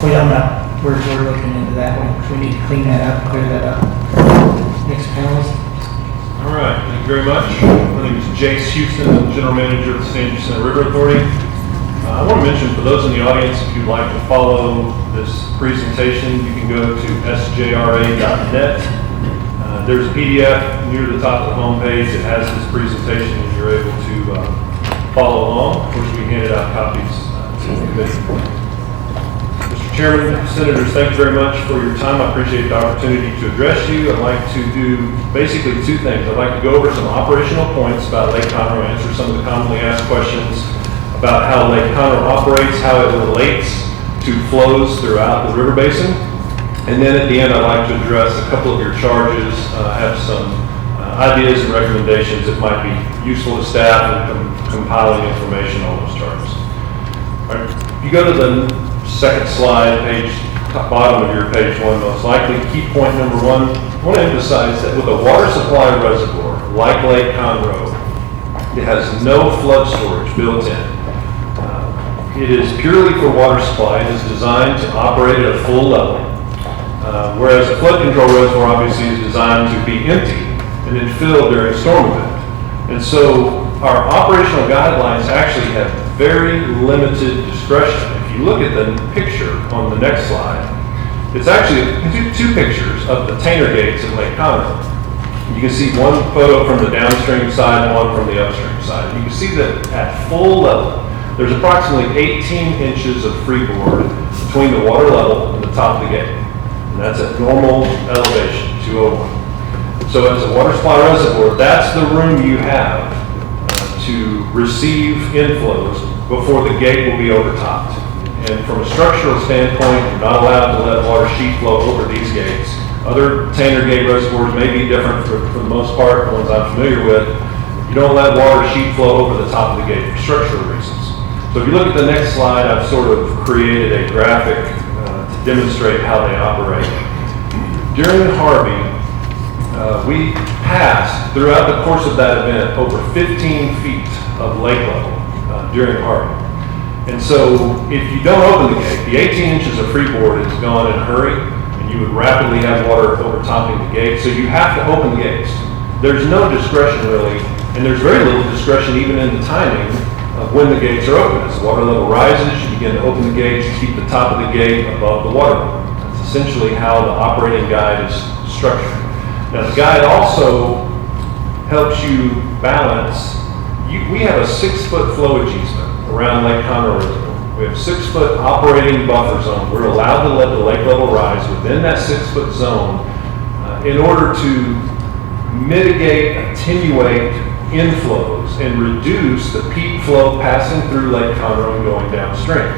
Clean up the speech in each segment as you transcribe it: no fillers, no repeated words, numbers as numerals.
We don't know. We're looking into that. We need to clean that up, clear that up. Next panelist. All right, thank you very much. My name is Jace Houston, General Manager of the San Jacinto River Authority. I want to mention for those in the audience, if you'd like to follow this presentation, you can go to sjra.net. There's a PDF near the top of the homepage that has this presentation, and you're able to follow along. Of course, we handed out copies to the committee. Mr. Chairman, Senators, thank you very much for your time. I appreciate the opportunity to address you. I'd like to do basically two things. I'd like to go over some operational points about Lake Conroe, answer some of the commonly asked questions about how Lake Conroe operates, how it relates to flows throughout the river basin. And then at the end, I'd like to address a couple of your charges, have some ideas and recommendations that might be useful to staff in compiling information on those charges. All right. If you go to the second slide, bottom of your page one, most likely, key point number one, I want to emphasize that with a water supply reservoir like Lake Conroe, it has no flood storage built in. It is purely for water supply. It is designed to operate at a full level, whereas a flood control reservoir obviously is designed to be empty and then filled during a storm event. And so our operational guidelines actually have very limited discretion. If you look at the picture on the next slide, it's actually two pictures of the Tainer gates in Lake Conroe. You can see one photo from the downstream side and one from the upstream side. You can see that at full level, there's approximately 18 inches of freeboard between the water level and the top of the gate. And that's at normal elevation, 201. So as a water supply reservoir, that's the room you have to receive inflows before the gate will be overtopped. And from a structural standpoint, you're not allowed to let water sheet flow over these gates. Other Tainer gate reservoirs may be different for the most part, the ones I'm familiar with. You don't let water sheet flow over the top of the gate for structural reasons. So if you look at the next slide, I've sort of created a graphic to demonstrate how they operate. During Harvey, we passed, throughout the course of that event, over 15 feet of lake level during Harvey. And so if you don't open the gate, the 18 inches of freeboard is gone in a hurry, and you would rapidly have water overtopping the gate. So you have to open the gates. There's no discretion really, and there's very little discretion even in the timing of when the gates are open. As the water level rises, you begin to open the gates, you keep the top of the gate above the water level. That's essentially how the operating guide is structured. Now the guide also helps you balance. We have a 6-foot flowage easement around Lake Conroe Reservoir. We have 6-foot operating buffer zone. We're allowed to let the lake level rise within that 6-foot zone in order to mitigate, attenuate inflows and reduce the peak flow passing through Lake Conroe and going downstream.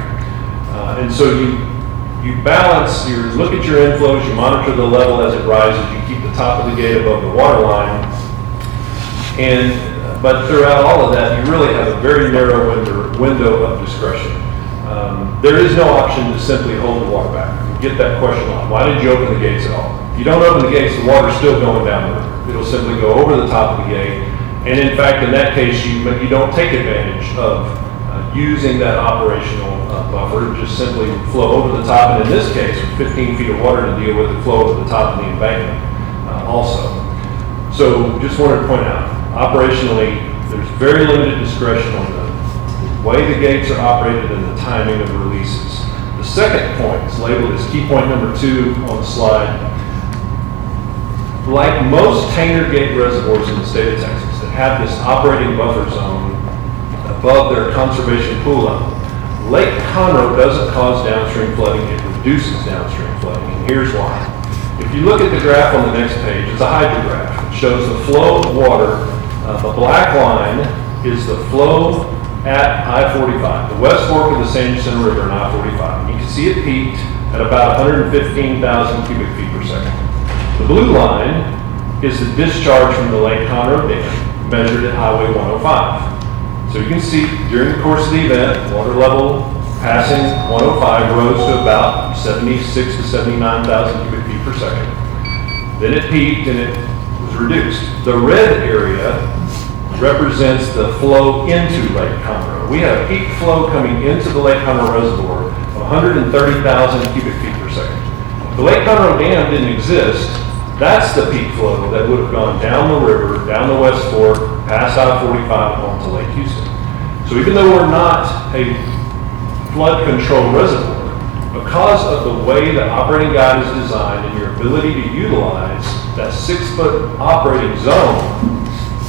And so you balance, you look at your inflows, you monitor the level as it rises, you keep the top of the gate above the water line. But throughout all of that, you really have a very narrow window of discretion. There is no option to simply hold the water back. You get that question a lot. Why did you open the gates at all? If you don't open the gates, the water's still going down the river. It'll simply go over the top of the gate. And in fact, in that case, you don't take advantage of using that operational buffer. Just simply flow over the top. And in this case, with 15 feet of water to deal with, it flow over the top of the embankment also. So just wanted to point out, operationally, there's very limited discretion on the way the gates are operated and the timing of releases. The second point is labeled as key point number 2 on the slide. Like most Tainer gate reservoirs in the state of Texas that have this operating buffer zone above their conservation pool level, Lake Conroe doesn't cause downstream flooding, it reduces downstream flooding, and here's why. If you look at the graph on the next page, it's a hydrograph. It shows the flow of water. The black line is the flow at I-45, the west fork of the San Jacinto River and I-45. You can see it peaked at about 115,000 cubic feet per second. The blue line is the discharge from the Lake Conroe Dam, measured at Highway 105. So you can see during the course of the event, water level passing 105 rose to about 76 to 79,000 cubic feet per second. Then it peaked and it was reduced. The red area represents the flow into Lake Conroe. We have peak flow coming into the Lake Conroe Reservoir of 130,000 cubic feet per second. If the Lake Conroe Dam didn't exist, that's the peak flow that would have gone down the river, down the West Fork, past I-45 onto Lake Houston. So even though we're not a flood control reservoir, because of the way the operating guide is designed and your ability to utilize that 6-foot operating zone,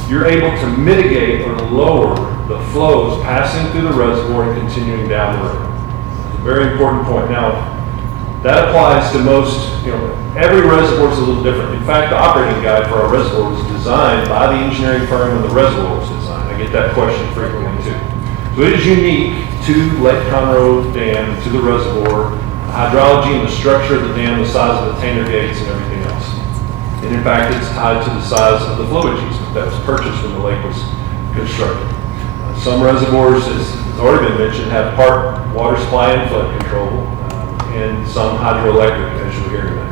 you're able to mitigate or lower the flows passing through the reservoir and continuing down the river. It's a very important point. Now, that applies to most, every reservoir is a little different. In fact, the operating guide for our reservoir was designed by the engineering firm when the reservoir was designed. I get that question frequently too. So it is unique to Lake Conroe Dam, to the reservoir, the hydrology and the structure of the dam, the size of the container gates and everything else. And in fact, it's tied to the size of the flow easement that was purchased when the lake was constructed. Some reservoirs, as has already been mentioned, have part water supply and flood control, and some hydroelectric, as you'll hear today.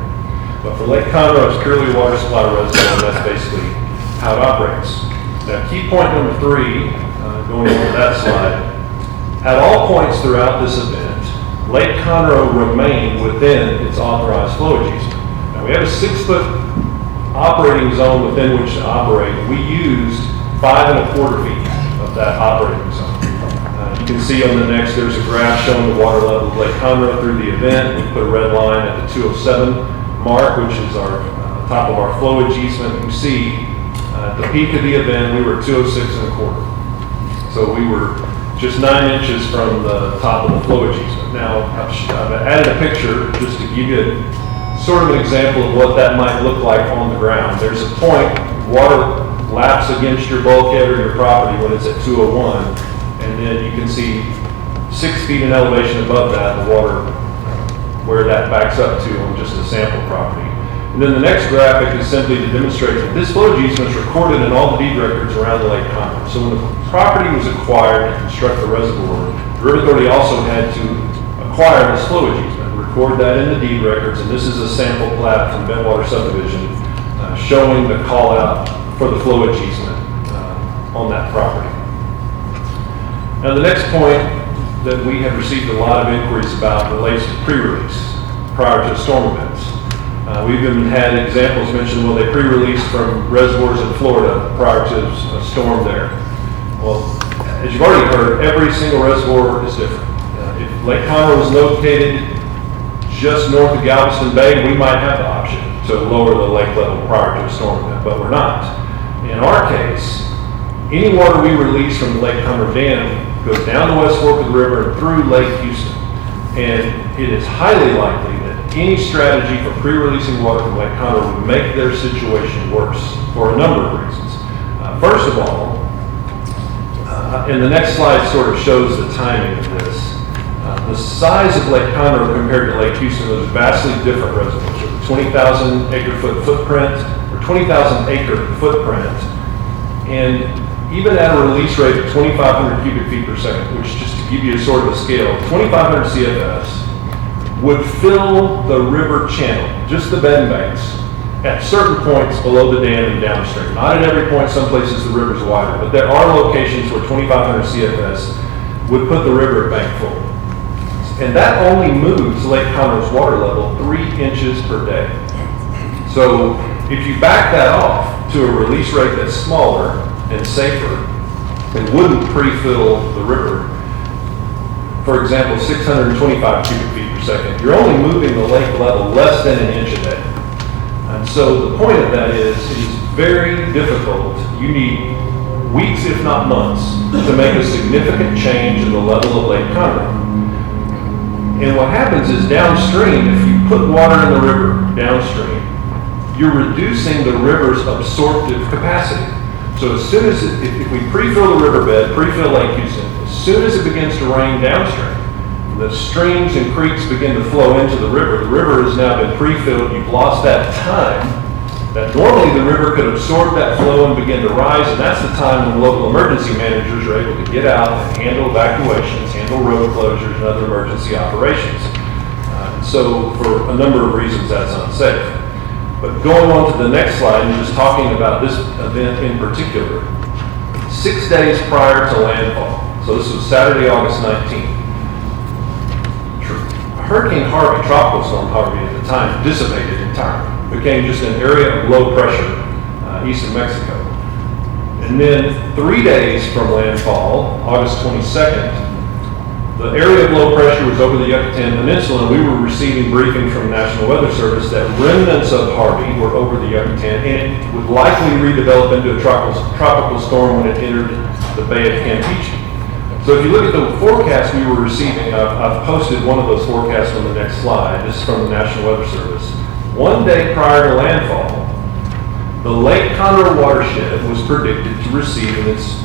But for Lake Conroe, it's purely a water supply reservoir, and that's basically how it operates. Now, key point number 3, going over that slide, at all points throughout this event, Lake Conroe remained within its authorized flow easement. Now, we have a 6-foot operating zone within which to operate. We used 5 1/4 feet of that operating zone. You can see on the next, there's a graph showing the water level of Lake Conroe through the event. We put a red line at the 207 mark, which is our top of our flow easement. You see, at the peak of the event, we were at 206 1/4. So we were just 9 inches from the top of the flow easement. Now, I've added a picture just to give you sort of an example of what that might look like on the ground. There's a point, water laps against your bulkhead or your property when it's at 201, and then you can see 6 feet in elevation above that, the water, where that backs up to on just a sample property. And then the next graphic is simply to demonstrate that this flow easement is recorded in all the deed records around the Lake Conroe. So when the property was acquired to construct the reservoir, the River Authority also had to acquire this flow easement, record that in the deed records, and this is a sample plat from Bentwater subdivision showing the call out for the flow easement on that property. Now the next point that we have received a lot of inquiries about relates to pre-release prior to storm events. We've even had examples mentioned, well, they pre-released from reservoirs in Florida prior to a storm there. Well, as you've already heard, every single reservoir is different. If Lake Conroe is located just north of Galveston Bay, we might have the option to lower the lake level prior to a storm event, but we're not. In our case, any water we release from the Lake Conroe Dam goes down the West Fork of the river and through Lake Houston. And it is highly likely that any strategy for pre-releasing water from Lake Conroe would make their situation worse for a number of reasons. First of all, and the next slide sort of shows the timing of this. The size of Lake Conroe compared to Lake Houston is vastly different reservoirs. With a 20,000 acre foot footprint, or 20,000 acre footprint, and even at a release rate of 2,500 cubic feet per second, which just to give you sort of a scale, 2,500 CFS would fill the river channel, just the bed banks, at certain points below the dam and downstream. Not at every point, some places the river's wider, but there are locations where 2,500 CFS would put the river at bank full. And that only moves Lake Conroe's water level 3 inches per day. So if you back that off to a release rate that's smaller and safer, and wouldn't pre-fill the river, for example, 625 cubic feet per second, you're only moving the lake level less than 1 inch a day. And so the point of that is, it is very difficult. You need weeks, if not months, to make a significant change in the level of Lake Conroe. And what happens is downstream, if you put water in the river downstream, you're reducing the river's absorptive capacity. So as soon as, if we pre-fill the riverbed, pre-fill Lake Houston, as soon as it begins to rain downstream, the streams and creeks begin to flow into the river. The river has now been pre-filled. You've lost that time that normally the river could absorb that flow and begin to rise, and that's the time when local emergency managers are able to get out and handle evacuations, handle road closures, and other emergency operations. So for a number of reasons, that's unsafe. But going on to the next slide and just talking about this event in particular, 6 days prior to landfall, so this was Saturday, August 19th, Hurricane Harvey, tropical storm Harvey at the time, dissipated entirely. Became just an area of low pressure east of Mexico. And then 3 days from landfall, August 22nd, the area of low pressure was over the Yucatan Peninsula, and we were receiving briefing from the National Weather Service that remnants of Harvey were over the Yucatan, and it would likely redevelop into a tropical storm when it entered the Bay of Campeche. So if you look at the forecast we were receiving, I've posted one of those forecasts on the next slide. This is from the National Weather Service. 1 day prior to landfall, the Lake Conroe watershed was predicted to receive, and it's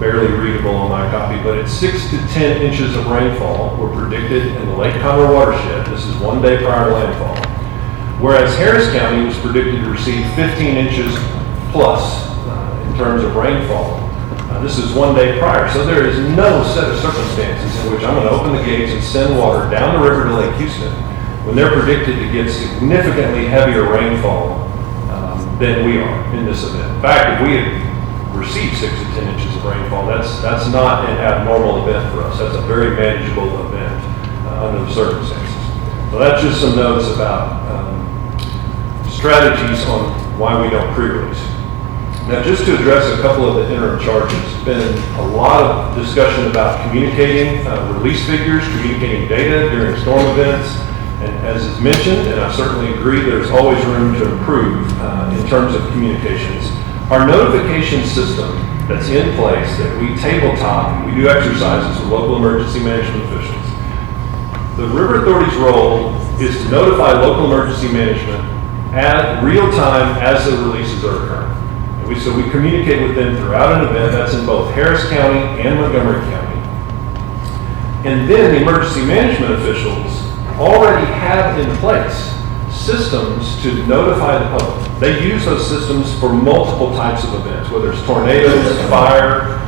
barely readable on my copy, but it's 6 to 10 inches of rainfall were predicted in the Lake Conroe watershed. This is 1 day prior to landfall. Whereas Harris County was predicted to receive 15 inches plus in terms of rainfall. This is 1 day prior, so there is no set of circumstances in which I'm going to open the gates and send water down the river to Lake Houston when they're predicted to get significantly heavier rainfall than we are in this event. In fact, if we had received 6 to 10 inches of rainfall, that's not an abnormal event for us. That's a very manageable event under the circumstances. So that's just some notes about strategies on why we don't pre-release. Now, just to address a couple of the interim charges, there's been a lot of discussion about communicating release figures, communicating data during storm events. And as is mentioned, and I certainly agree, there's always room to improve in terms of communications. Our notification system that's in place, that we tabletop, we do exercises with local emergency management officials. The River Authority's role is to notify local emergency management at real time as the releases are occurring. And so we communicate with them throughout an event. That's in both Harris County and Montgomery County. And then the emergency management officials already have in place systems to notify the public. They use those systems for multiple types of events, whether it's tornadoes, fire,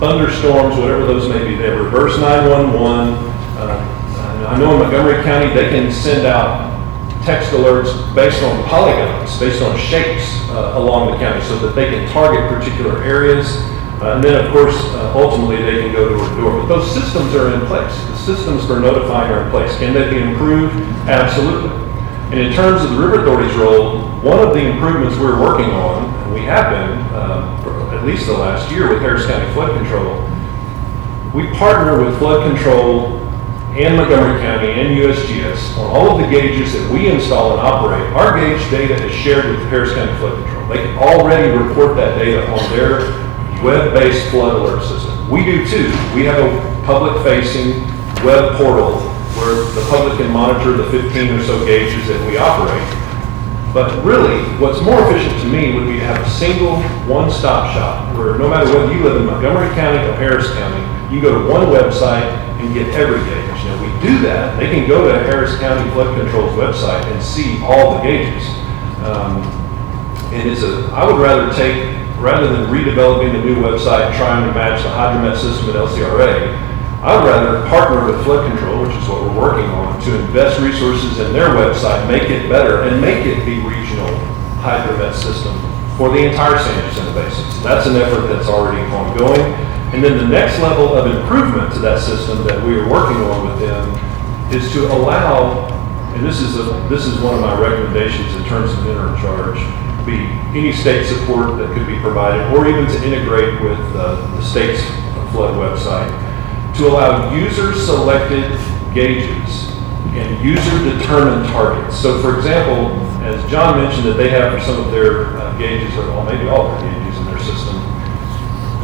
thunderstorms, whatever those may be. They have reverse 911. I know in Montgomery County they can send out text alerts based on polygons, based on shapes along the county, so that they can target particular areas. And then, of course, ultimately they can go door to door. But those systems are in place. The systems for notifying are in place. Can they be improved? Absolutely. And in terms of the River Authority's role, one of the improvements we're working on, and we have been for at least the last year with Harris County Flood Control, we partner with Flood Control and Montgomery County and USGS on all of the gauges that we install and operate. Our gauge data is shared with Harris County Flood Control. They can already report that data on their web-based flood alert system. We do too. We have a public-facing web portal where the public can monitor the 15 or so gauges that we operate. But really, what's more efficient to me would be to have a single one-stop shop where no matter whether you live in Montgomery County or Harris County, you go to one website and get every gauge. Now, we do that. They can go to Harris County Flood Control's website and see all the gauges. And I would rather rather than redeveloping a new website and trying to match the hydromet system at LCRA, I would rather partner with Flood Control, which is what we're working on, to invest resources in their website, make it better, and make it the regional hydromet system for the entire San Jacinto Basin. So that's an effort that's already ongoing. And then the next level of improvement to that system that we are working on with them is to allow, and this is one of my recommendations in terms of interim charge, be any state support that could be provided, or even to integrate with the state's flood website, to allow user-selected gauges and user-determined targets. So, for example, as John mentioned that they have for some of their gauges, or maybe all their gauges in their system,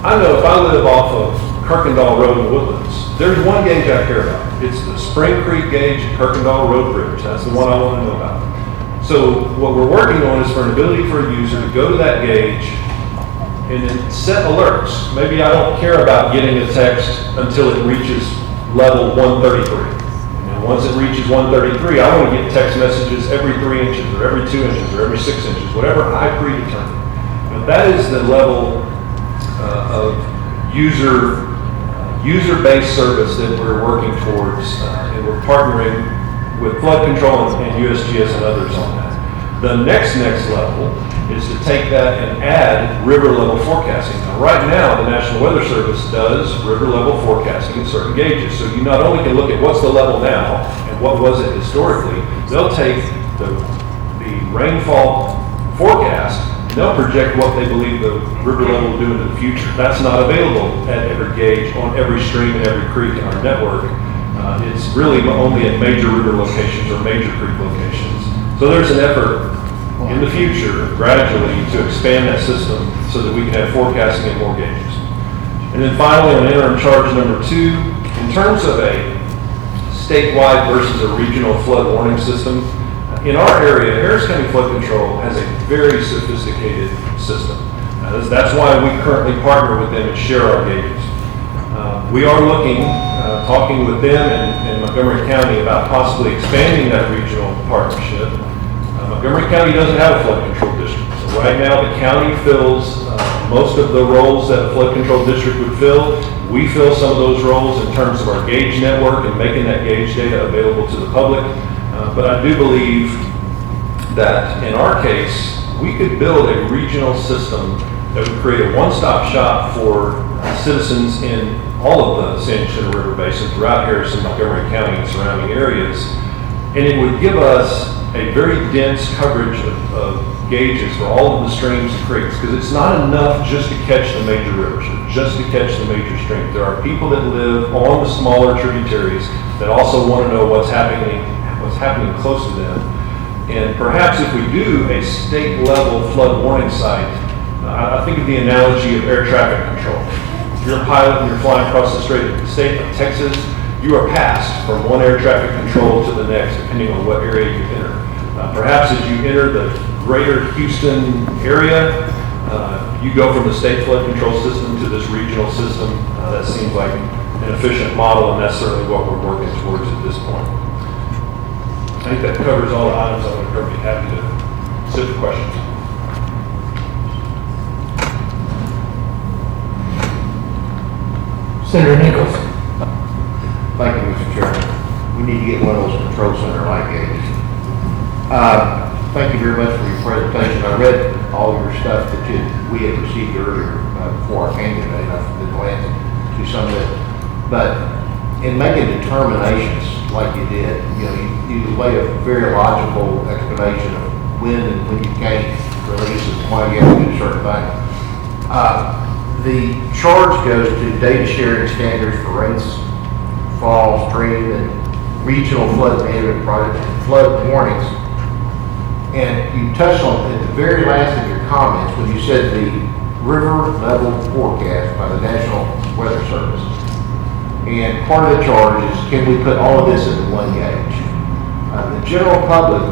I know if I live off of Kirkendall Road in Woodlands, there's one gauge I care about. It's the Spring Creek gauge at Kirkendall Road Bridge. That's the one I want to know about. So what we're working on is for an ability for a user to go to that gauge and then set alerts. Maybe I don't care about getting a text until it reaches level 133. And once it reaches 133, I want to get text messages every 3 inches or every 2 inches or every 6 inches, whatever I predetermine. But that is the level of user-based service that we're working towards, and we're partnering with Flood Control and USGS and others on that. The next level is to take that and add river level forecasting. Now, right now, the National Weather Service does river level forecasting in certain gauges. So you not only can look at what's the level now and what was it historically, they'll take the rainfall forecast and they'll project what they believe the river level will do in the future. That's not available at every gauge, on every stream and every creek in our network. It's really only at major river locations or major creek locations. So there's an effort in the future, gradually, to expand that system so that we can have forecasting at more gauges. And then finally, on interim charge number 2, in terms of a statewide versus a regional flood warning system, in our area, Harris County Flood Control has a very sophisticated system. That's why we currently partner with them and share our gauges. We are looking, talking with them and Montgomery County about possibly expanding that regional partnership. Montgomery County doesn't have a flood control district. So right now, the county fills most of the roles that a flood control district would fill. We fill some of those roles in terms of our gauge network and making that gauge data available to the public. But I do believe that in our case, we could build a regional system that would create a one-stop shop for citizens in all of the San Jacinto River Basin throughout Harrison, Montgomery County and surrounding areas. And it would give us a very dense coverage of gauges for all of the streams and creeks, because it's not enough just to catch the major rivers or just to catch the major streams. There are people that live on the smaller tributaries that also want to know what's happening close to them. And perhaps if we do a state level flood warning site, I think of the analogy of air traffic control. If you're a pilot and you're flying across the state of Texas, you are passed from one air traffic control to the next, depending on what area you enter. Perhaps as you enter the greater Houston area, you go from the state flood control system to this regional system. That seems like an efficient model, and that's certainly what we're working towards at this point. I think that covers all the items. I'm going to be happy to sit for questions. Senator Nichols. Thank you, Mr. Chairman. We need to get one of those control center light gauges. Thank you very much for your presentation. I read all your stuff that we had received earlier before our came today. I've been glancing through some of it. But in making determinations like you did, you lay a very logical explanation of when and when you can't release and why you have to do certain things. The charge goes to data sharing standards for rainfall, stream, and regional flood management projects and flood warnings. And you touched on at the very last of your comments when you said the river level forecast by the National Weather Service. And part of the charge is, can we put all of this into one gauge? The general public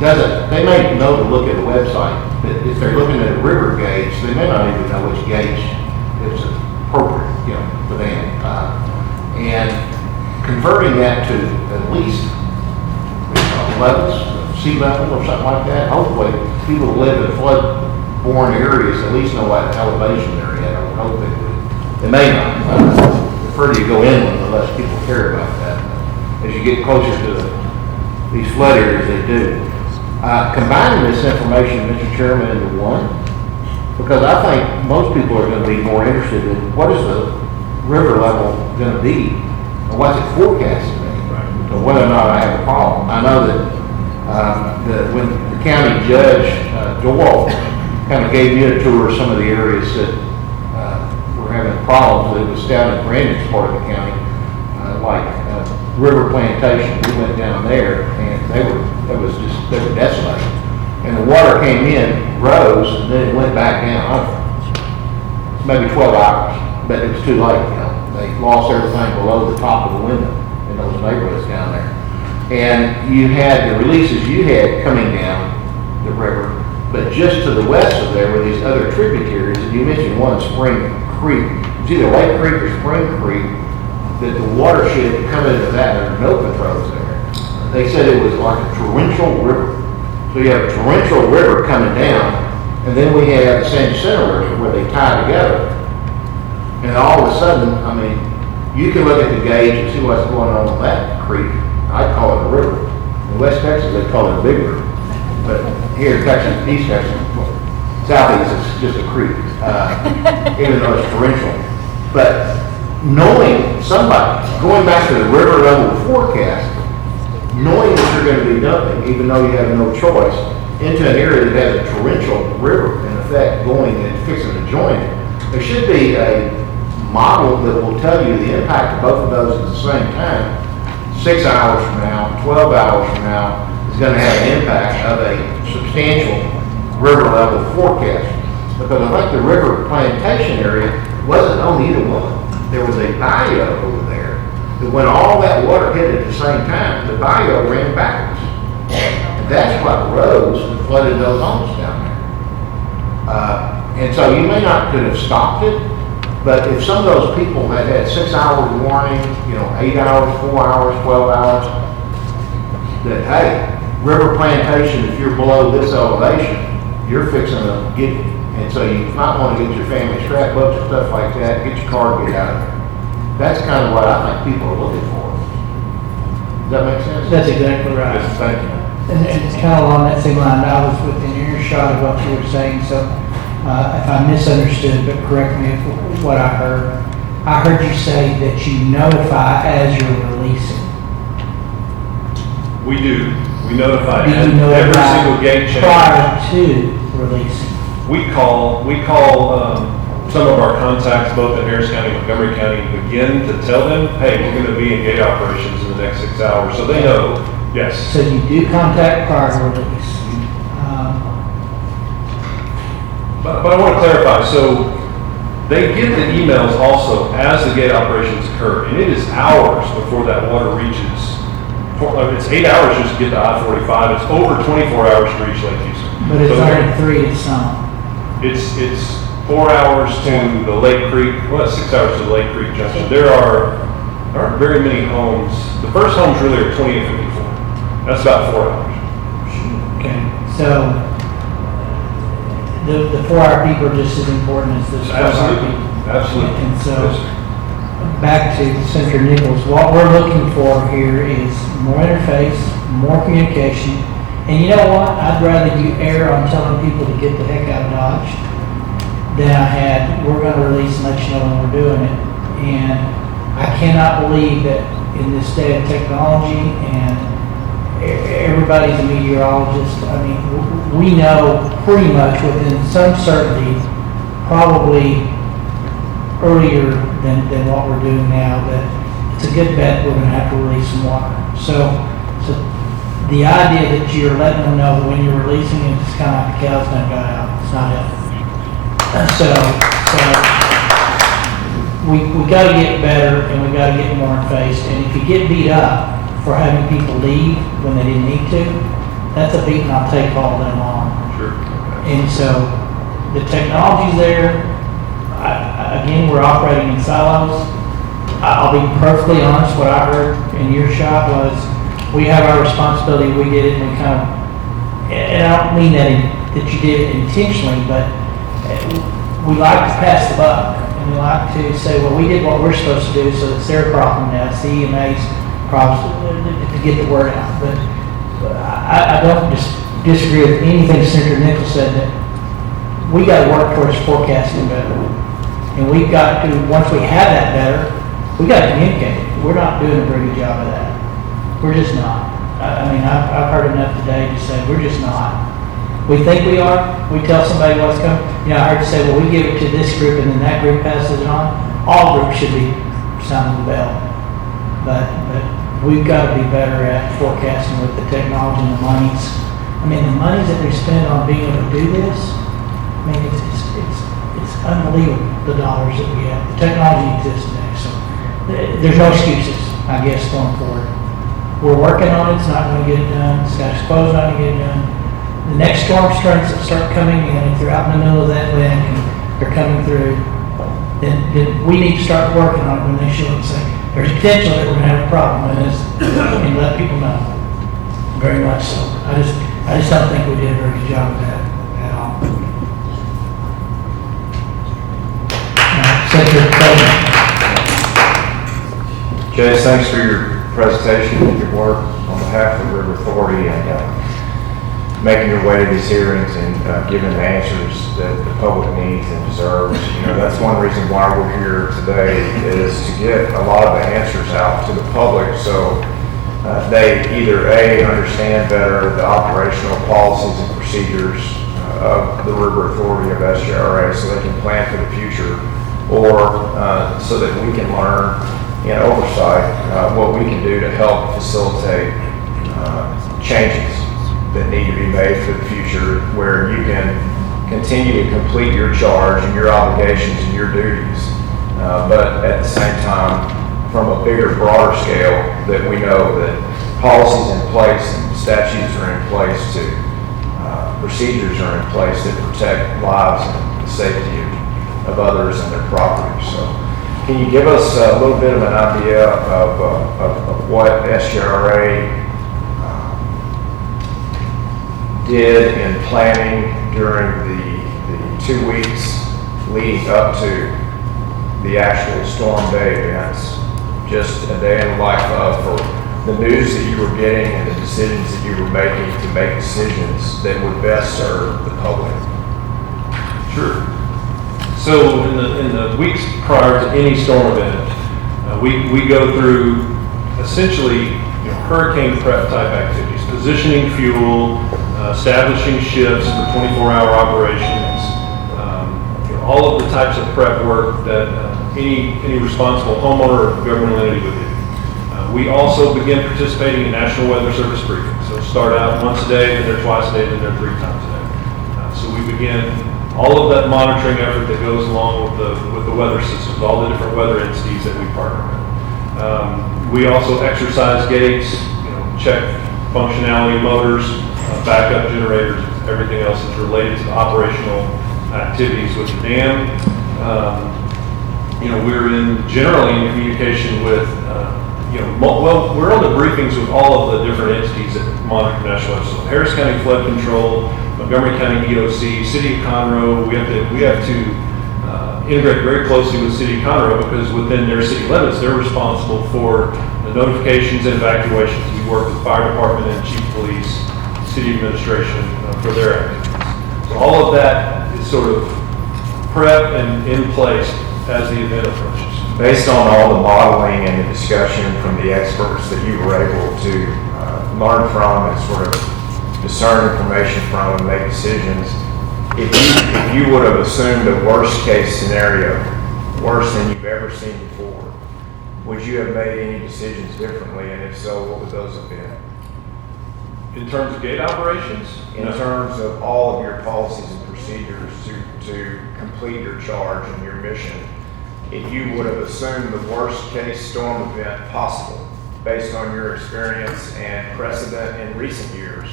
doesn't, they may know to look at the website, but if they're looking at a river gauge, they may not even know which gauge is appropriate, for them. And converting that to at least levels, sea level or something like that, hopefully people who live in flood-borne areas at least know what elevation they're at. I would hope they would. They may not. I prefer you go inland unless people care about that. As you get closer to these flood areas, they do. Combining this information, Mr. Chairman, into one, because I think most people are going to be more interested in what is the river level going to be, and what's it forecasted to be, and whether or not I have a problem. I know that when the county judge, Doyle, kind of gave me a tour of some of the areas that were having problems. It was down in Brandon's part of the county, like River Plantation. We went down there, and they were desolated. And the water came in, rose, and then it went back down. Maybe 12 hours, but it was too late. They lost everything below the top of the window in those neighborhoods down there. And you had the releases you had coming down the river, but just to the west of there were these other tributaries, and you mentioned one, Spring Creek. It was either Lake Creek or Spring Creek, that the watershed come into that. There were no controls there. They said it was like a torrential river. So you have a torrential river coming down, and then we have the San Jacinto River where they tie together. And all of a sudden, you can look at the gauge and see what's going on with that creek. I'd call it a river. In West Texas, they call it a big river. But here in Texas, East Texas, southeast, it's just a creek, even though it's torrential. But knowing somebody, going back to the river level forecast, knowing that you're going to be dumping, even though you have no choice, into an area that has a torrential river in effect going and fixing to join it, there should be a model that will tell you the impact of both of those at the same time. 6 hours from now, 12 hours from now, is going to have an impact of a substantial river level forecast. Because I think the river plantation area wasn't on either one. There was a bayou over there that when all that water hit at the same time, the bayou ran backwards. And that's what rose and flooded those homes down there. And so you may not could have stopped it, but if some of those people had had 6 hour warning, 8 hours, 4 hours, 12 hours, that, hey, river plantation, if you're below this elevation, you're fixing to get it. And so you might want to get your family scrapbooks and stuff like that, get your car, get out of there. That's kind of what I think people are looking for. Does that make sense? That's exactly right. Yes, thank you. And it's kind of along that same line. I was within earshot of what you were saying, so if I misunderstood, but correct me if what I heard you say that you notify as you're releasing. We do. We notify Do you every notify single gate change. prior to releasing? We call some of our contacts, both in Harris County and Montgomery County, begin to tell them, hey, we're going to be in gate operations in the next 6 hours. So they know, yes. So you do contact prior to release. But I want to clarify, so they get the emails also as the gate operations occur, and it is hours before that water reaches. It's 8 hours just to get to I-45. It's over 24 hours to reach Lake Houston. But it's So only 3 to some. It's 4 hours to the Lake Creek, well, it's 6 hours to the Lake Creek Junction. There aren't very many homes. The first homes really are 20 and 54. That's about 4 hours. Okay. So the 4 hour people are just as important as the 12 hour Absolutely. people. Absolutely. And so Yes, sir. back to Senator Nichols, what we're looking for here is more interface, more communication. And you know what? I'd rather you err on telling people to get the heck out of Dodge than I had, we're going to release and let you know when we're doing it. And I cannot believe that in this day of technology and everybody's a meteorologist. I mean, we know pretty much within some certainty, probably earlier than what we're doing now, that it's a good bet we're going to have to release some water. So the idea that you're letting them know when you're releasing it, it's kind of like the cow's done got out. It's not helpful. So we got to get better and we got to get more in-faced. And if you get beat up for having people leave when they didn't need to, that's a beating I'll take all day long. Sure. And so the technology's there. Again, we're operating in silos. I'll be perfectly honest, what I heard in your shop was we have our responsibility, we did it, and we kind of, and I don't mean that you did it intentionally, but we like to pass the buck, and we like to say, well, we did what we're supposed to do, so it's their problem now, it's the EMA's problem to get the word out. But I don't disagree with anything Senator Nichols said, that we got to work towards forecasting better. And we've got to, once we have that better, we got to communicate it. We're not doing a very good job of that. We're just not. I mean, I've heard enough today to say we're just not. We think we are. We tell somebody what's coming. I heard you say, well, we give it to this group and then that group passes it on. All groups should be sounding the bell. But we've got to be better at forecasting with the technology and the monies. I mean, the monies that we spend on being able to do this, I mean, it's unbelievable, the dollars that we have. The technology exists today, so there's no excuses, I guess, going forward. We're working on it. It's not going to get it done. Scottish Poe's not going to get it done. The next storm strengths that start coming in, if they're out in the middle of that Atlantic and they're coming through, then we need to start working on it when they show and say, there's potential that we're going to have a problem with this, and let people know. Very much so. I just don't think we did a very good job of that at all. Senator Coleman. Jay, thanks for your presentation and your work on behalf of the River Authority. And making your way to these hearings and giving the answers that the public needs and deserves. You know, that's one reason why we're here today, is to get a lot of the answers out to the public, so they either A, understand better the operational policies and procedures of the River Authority of Sjra, so they can plan for the future, or so that we can learn and oversight what we can do to help facilitate changes that need to be made for the future, where you can continue to complete your charge and your obligations and your duties, but at the same time, from a bigger, broader scale, that we know that policies in place and statutes are in place procedures are in place that protect lives and the safety of others and their property. So can you give us a little bit of an idea of what Sjra did in planning during the 2 weeks leading up to the actual storm day events? Just a day in the life for the news that you were getting and the decisions that you were making to make decisions that would best serve the public. Sure. So in the weeks prior to any storm event, we go through essentially hurricane prep type activities, positioning fuel, establishing shifts for 24-hour operations, all of the types of prep work that any responsible homeowner or governmental entity would do. We also begin participating in National Weather Service briefings. So start out once a day, then they're twice a day, then they're 3 times a day. So we begin all of that monitoring effort that goes along with the weather systems, all the different weather entities that we partner with. We also exercise gates, check functionality of motors, backup generators, everything else that's related to the operational activities with the dam. We're generally in communication with, we're on the briefings with all of the different entities that monitor national weather. So Harris County Flood Control, Montgomery County EOC, City of Conroe. We have to integrate very closely with City of Conroe, because within their city limits, they're responsible for the notifications and evacuations. We work with fire department and chief police, city administration for their activities. So all of that is sort of prep and in place as the event approaches. Based on all the modeling and the discussion from the experts that you were able to learn from and sort of discern information from and make decisions, if you would have assumed a worst case scenario, worse than you've ever seen before, would you have made any decisions differently? And if so, what would those have been? In terms of gate operations? In terms of all of your policies and procedures to complete your charge and your mission, if you would have assumed the worst case storm event possible based on your experience and precedent in recent years,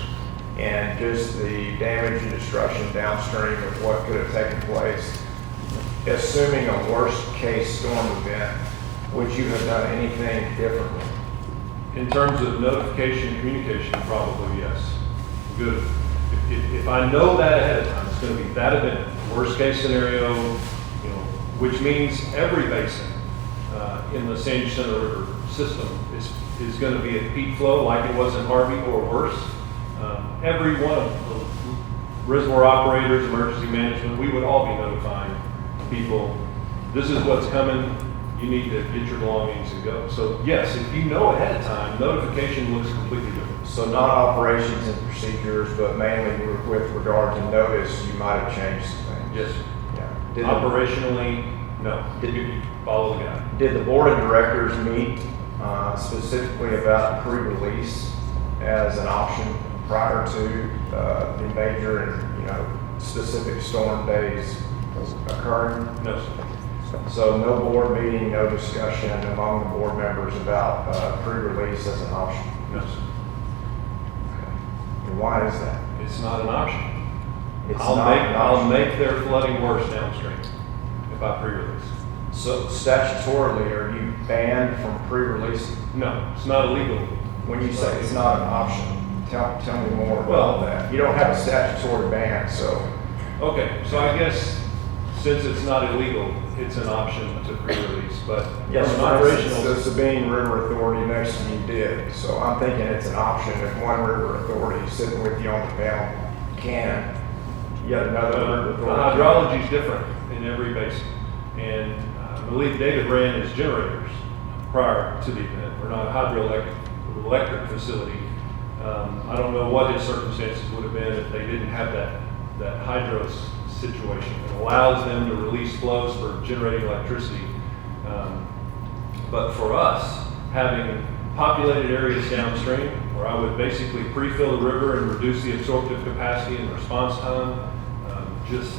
and just the damage and destruction downstream of what could have taken place, assuming a worst case storm event, would you have done anything differently? In terms of notification and communication, probably yes. Good. If I know that ahead of time, it's going to be that event, worst case scenario, which means every basin in the San Jacinto River system is going to be at peak flow like it was in Harvey or worse. Every one of the reservoir operators, emergency management, we would all be notifying people, this is what's coming, you need to get your belongings and go. So yes, if you know ahead of time, notification looks completely different. So not operations and procedures, but mainly with regard to notice, you might have changed some things. Yes, sir. Yeah. Operationally, no. Did you follow the guide? Did the board of directors meet specifically about pre-release as an option prior to the major and specific storm days occurring? No, sir. So no board meeting, no discussion among the board members about pre-release as an option? No, sir. Okay. And why is that? It's not an option. It's I'll not an option. make their flooding worse downstream if I pre-release. So statutorily, are you banned from pre-releasing? No, it's not illegal. When you say it's not an option, tell me more Well, about that. You don't have a statutory ban, so. Okay, so I guess since it's not illegal, it's an option to pre-release, but Yes, from an for instance, operational. the Sabine River Authority next to you did, so I'm thinking it's an option if one river authority sitting with you on the panel can, yet another river The authority. hydrology is different in every basin, and I believe David ran his generators prior to the event. We're not a hydroelectric facility. I don't know what his circumstances would have been if they didn't have that hydro situation. It allows them to release flows for generating electricity. But for us, having populated areas downstream, where I would basically pre-fill the river and reduce the absorptive capacity and response time, just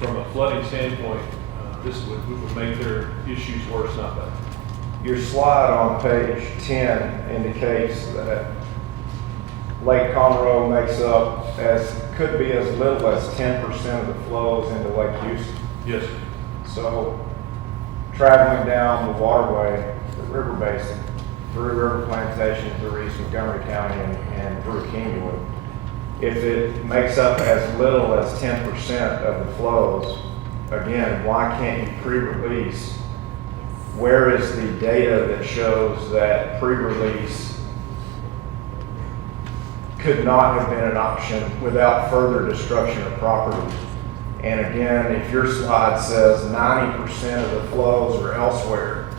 from a flooding standpoint, this would make their issues worse, not better. Your slide on page 10 indicates that Lake Conroe makes up could be as little as 10% of the flows into Lake Houston. Yes, sir. So traveling down the waterway, the river basin, through River Plantation, through East Montgomery County and through Kingwood, if it makes up as little as 10% of the flows, again, why can't you pre-release? Where is the data that shows that pre-release could not have been an option without further destruction of property? And again, if your slide says 90% of the flows are elsewhere,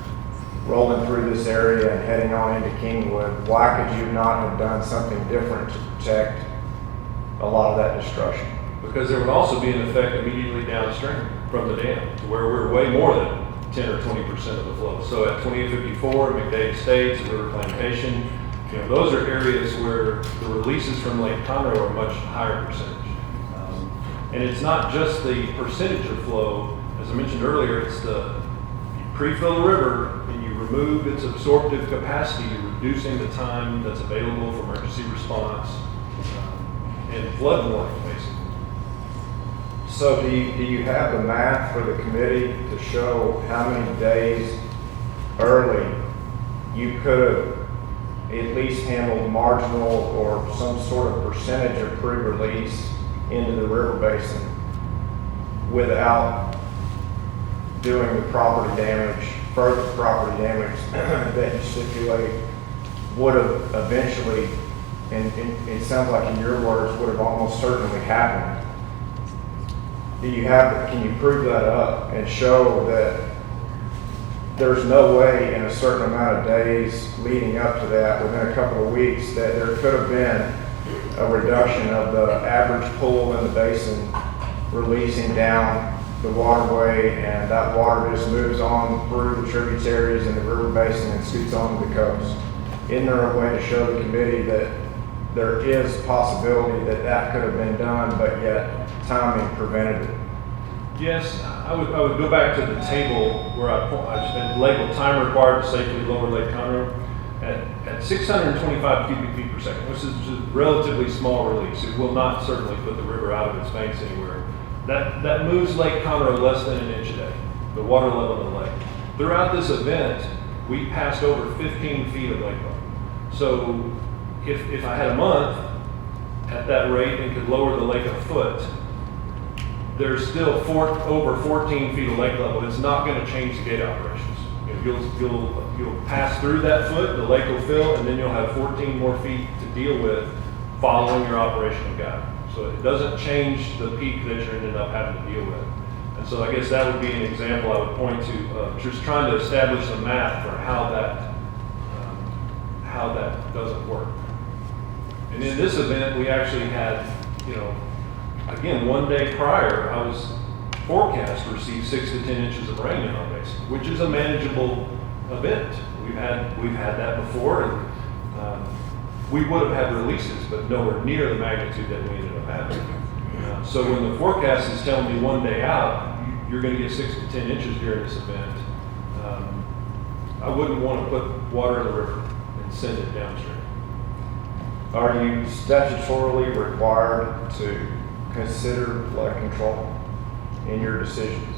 rolling through this area and heading on into Kingwood, why could you not have done something different to protect a lot of that destruction? Because there would also be an effect immediately downstream from the dam, to where we're way more than 10 or 20% of the flow. So at 2854, McDade Estates, River Plantation, those are areas where the releases from Lake Conroe are much higher percentage. And it's not just the percentage of flow. As I mentioned earlier, it's you pre-fill the river and you remove its absorptive capacity, you're reducing the time that's available for emergency response and flood warning, basically. So do you have the math for the committee to show how many days early you could have at least handled marginal or some sort of percentage of pre-release into the river basin without doing the property damage, further property damage that you stipulate would have eventually, and it sounds like in your words, would have almost certainly happened? Can you prove that up and show that there's no way in a certain amount of days leading up to that, within a couple of weeks, that there could have been a reduction of the average pool in the basin releasing down the waterway, and that water just moves on through the tributaries in the river basin and scoots onto the coast? Isn't there a way to show the committee that there is possibility that that could have been done, but yet timing prevented it? Yes, I would go back to the table where I labeled time required to safely lower Lake Conroe at 625 cubic feet per second, which is a relatively small release. It will not certainly put the river out of its banks anywhere. That moves Lake Conroe less than an inch a day, the water level of the lake. Throughout this event, we passed over 15 feet of lake level. So if I had a month at that rate and could lower the lake a foot, there's still over 14 feet of lake level. It's not going to change the gate operations. You'll pass through that foot, the lake will fill, and then you'll have 14 more feet to deal with following your operational guide. So it doesn't change the peak that you're ended up having to deal with. And so I guess that would be an example I would point to, just trying to establish the math for how that doesn't work. And in this event, we actually had, again, one day prior, I was forecast to receive 6 to 10 inches of rain in our basin, which is a manageable event. We've had that before, and we would have had releases, but nowhere near the magnitude that we ended up having. So when the forecast is telling me one day out, you're going to get 6 to 10 inches during this event, I wouldn't want to put water in the river and send it downstream. Are you statutorily required to consider flood control in your decisions?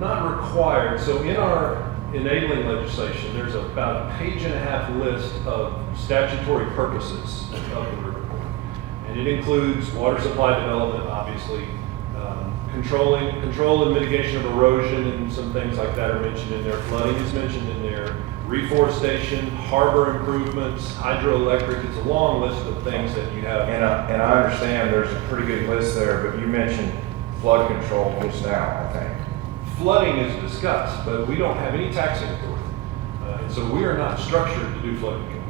Not required. So in our enabling legislation, there's about a page-and-a-half list of statutory purposes of the river. And it includes water supply development, obviously, Control and mitigation of erosion and some things like that are mentioned in there. Flooding is mentioned in there. Reforestation, harbor improvements, hydroelectric. It's a long list of things that you have. And I understand there's a pretty good list there, but you mentioned flood control just now, I think. Flooding is discussed, but we don't have any taxing authority. And so we are not structured to do flood control.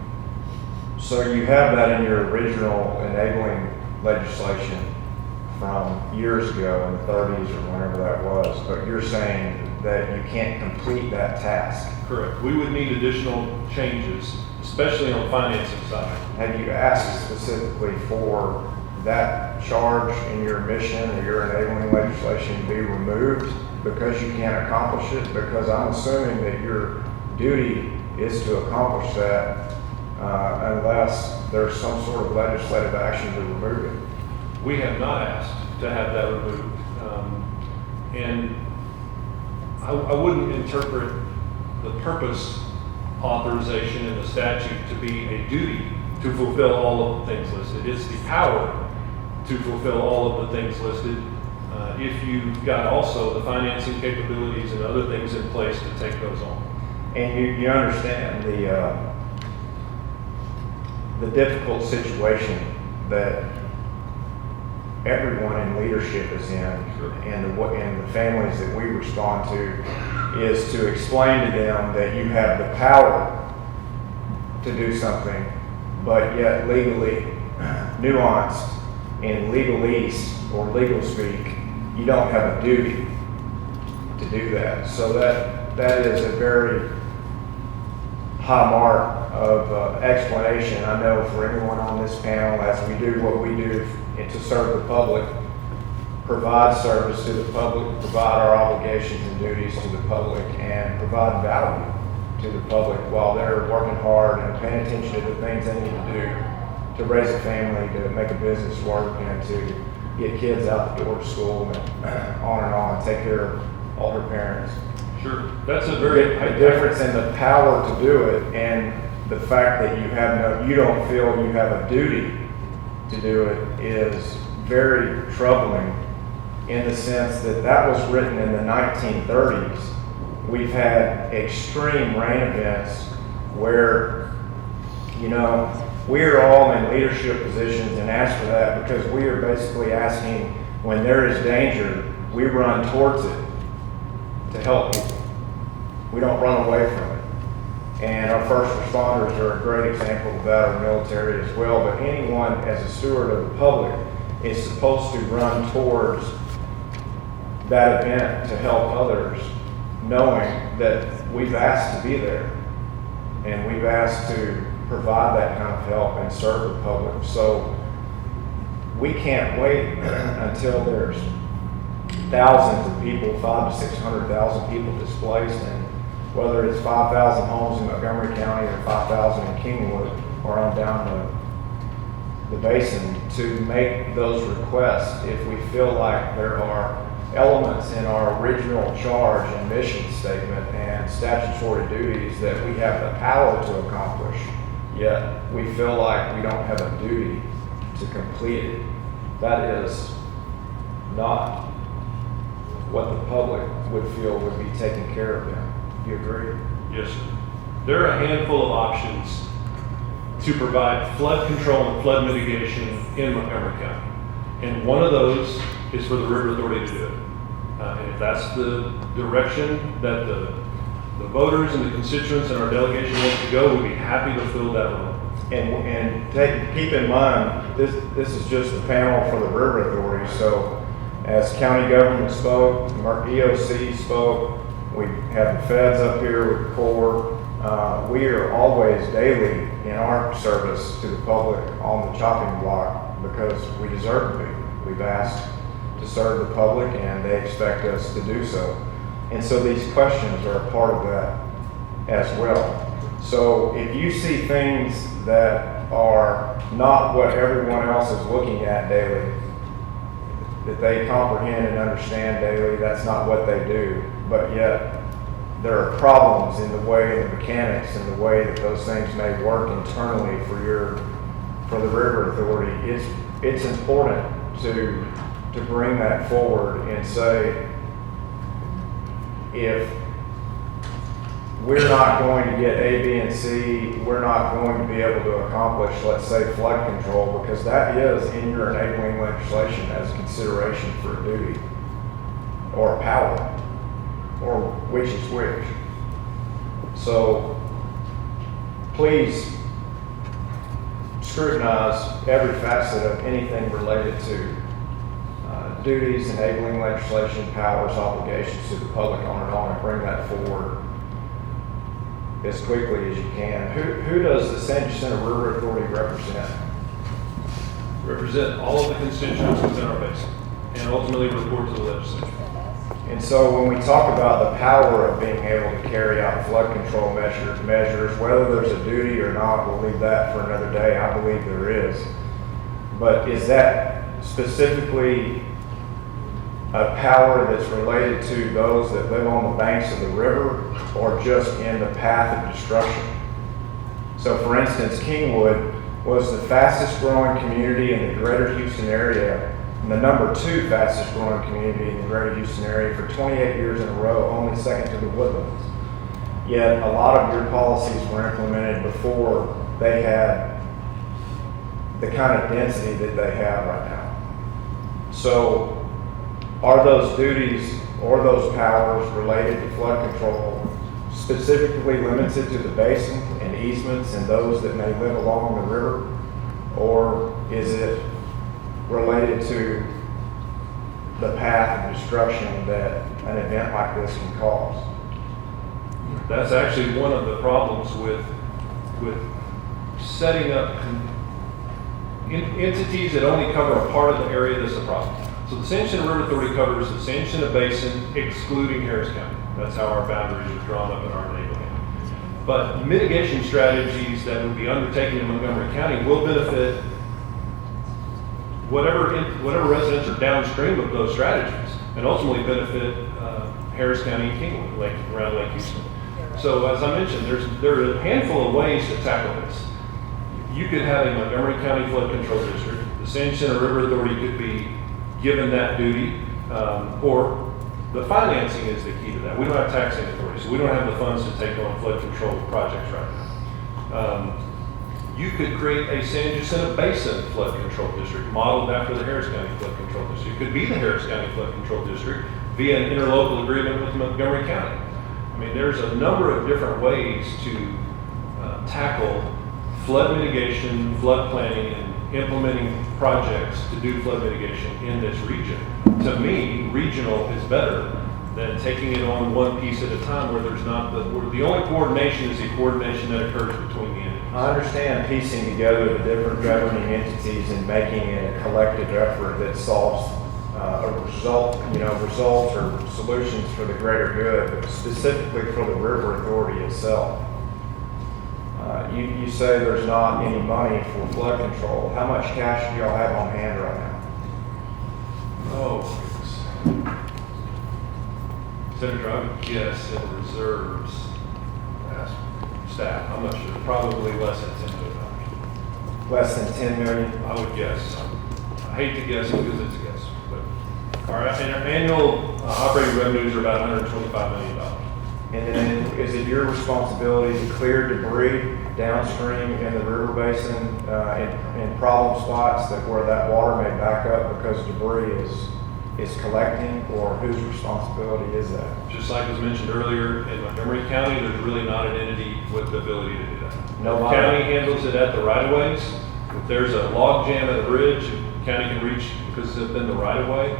So you have that in your original enabling legislation from years ago in the 30s or whenever that was, but you're saying that you can't complete that task. Correct. We would need additional changes, especially on the financing side. Have you asked specifically for that charge in your mission or your enabling legislation to be removed because you can't accomplish it? Because I'm assuming that your duty is to accomplish that unless there's some sort of legislative action to remove it. We have not asked to have that removed. And I wouldn't interpret the purpose authorization in the statute to be a duty to fulfill all of the things listed. It's the power to fulfill all of the things listed if you've got also the financing capabilities and other things in place to take those on. And you understand the difficult situation that everyone in leadership is in, Sure. and the families that we respond to, is to explain to them that you have the power to do something, but yet legally nuanced in legalese or legal speak, you don't have a duty to do that. So that is a very high mark of explanation. I know for everyone on this panel, as we do what we do to serve the public, provide service to the public, provide our obligations and duties to the public, and provide value to the public while they're working hard and paying attention to the things they need to do to raise a family, to make a business work, and to get kids out the door to school, and on, take care of older parents. Sure. That's a very The difference in the power to do it and the fact that you don't feel you have a duty to do it is very troubling, in the sense that that was written in the 1930s. We've had extreme rain events where, we're all in leadership positions and ask for that because we are basically asking, when there is danger, we run towards it to help people. We don't run away from it. And our first responders are a great example of that, our military as well. But anyone as a steward of the public is supposed to run towards that event to help others, knowing that we've asked to be there and we've asked to provide that kind of help and serve the public. So we can't wait until there's thousands of people, 500,000 to 600,000 people displaced, and whether it's 5,000 homes in Montgomery County or 5,000 in Kingwood or on down the basin, to make those requests if we feel like there are elements in our original charge and mission statement and statutory duties that we have the power to accomplish, yet we feel like we don't have a duty to complete it. That is not what the public would feel would be taking care of them. Do you agree? Yes, sir. There are a handful of options to provide flood control and flood mitigation in Montgomery County. And one of those is for the River Authority to do it. And if that's the direction that the voters and the constituents and our delegation want to go, we'd be happy to fill that role. And keep in mind, this is just the panel for the River Authority. So as county government spoke, our EOC spoke, we have the feds up here with CORE. We are always daily in our service to the public on the chopping block because we deserve to be. We've asked to serve the public and they expect us to do so. And so these questions are a part of that as well. So if you see things that are not what everyone else is looking at daily, that they comprehend and understand daily, that's not what they do. But yet there are problems in the way, the mechanics and the way that those things may work internally for the River Authority. It's important to to bring that forward and say, if we're not going to get A, B, and C, we're not going to be able to accomplish, let's say, flood control, because that is in your enabling legislation as a consideration for a duty or a power, or which is which. So please scrutinize every facet of anything related to duties, enabling legislation, powers, obligations to the public on and on, and bring that forward as quickly as you can. Who does the San Jacinto River Authority represent? Represent all of the constituents within our basin and ultimately report to the legislature. And so when we talk about the power of being able to carry out flood control measures, whether there's a duty or not, we'll leave that for another day. I believe there is. But is that specifically a power that's related to those that live on the banks of the river, or just in the path of destruction? So for instance, Kingwood was the fastest growing community in the greater Houston area, and the number 2 fastest growing community in the greater Houston area for 28 years in a row, only second to the Woodlands. Yet a lot of your policies were implemented before they had the kind of density that they have right now. So are those duties or those powers related to flood control specifically limited to the basin and easements and those that may live along the river? Or is it related to the path of destruction that an event like this can cause? That's actually one of the problems with setting up entities that only cover a part of the area that's a problem. So the San Jacinto River Authority covers the San Jacinto Basin, excluding Harris County. That's how our boundaries are drawn up in our neighborhood. But mitigation strategies that would be undertaken in Montgomery County will benefit whatever residents are downstream of those strategies, and ultimately benefit Harris County and Kingwood, around Lake Houston. So as I mentioned, there are a handful of ways to tackle this. You could have a Montgomery County flood control district. The San Jacinto River Authority could be given that duty, or the financing is the key to that. We don't have taxing authority, so we don't have the funds to take on flood control projects right now. You could create a San Jacinto Basin flood control district modeled after the Harris County flood control district. It could be the Harris County flood control district via an interlocal agreement with Montgomery County. I mean, there's a number of different ways to tackle flood mitigation, flood planning, and implementing projects to do flood mitigation in this region. To me, regional is better than taking it on one piece at a time where there's not where the only coordination is the coordination that occurs between the entities. I understand piecing together the different governing entities and making it a collective effort that solves results or solutions for the greater good, but specifically for the river authority itself. You say there's not any money for flood control. How much cash do y'all have on hand right now? Oh, goodness. Senator, I would guess in reserves, staff, I'm not sure, probably less than $10 million. Less than 10 million? I would guess. I hate to guess because it's a guess, but our annual operating revenues are about $125 million. And then is it your responsibility to clear debris downstream in the river basin in problem spots where that water may back up because debris is collecting, or whose responsibility is that? Just like was mentioned earlier, in Montgomery County, there's really not an entity with the ability to do that. No The county handles it at the right-of-ways. If there's a log jam at a bridge, the county can reach because it's in the right-of-way.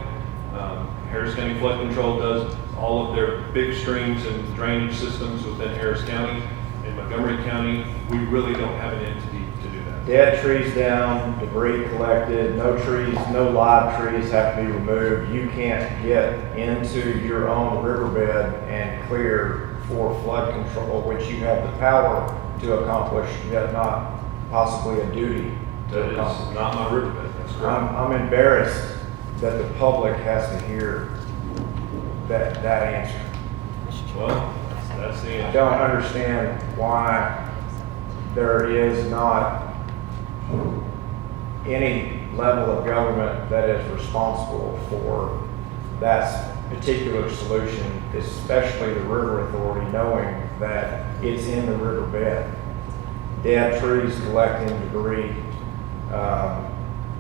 Harris County Flood Control does all of their big streams and drainage systems within Harris County. In Montgomery County, we really don't have an entity to do that. Dead trees down, debris collected, no live trees have to be removed. You can't get into your own riverbed and clear for flood control, which you have the power to accomplish, yet not possibly a duty to That accomplish. is not my riverbed, that's correct. I'm embarrassed that the public has to hear that answer. Well, that's the I answer. don't understand why there is not any level of government that is responsible for that particular solution, especially the river authority, knowing that it's in the riverbed. Dead trees collecting debris,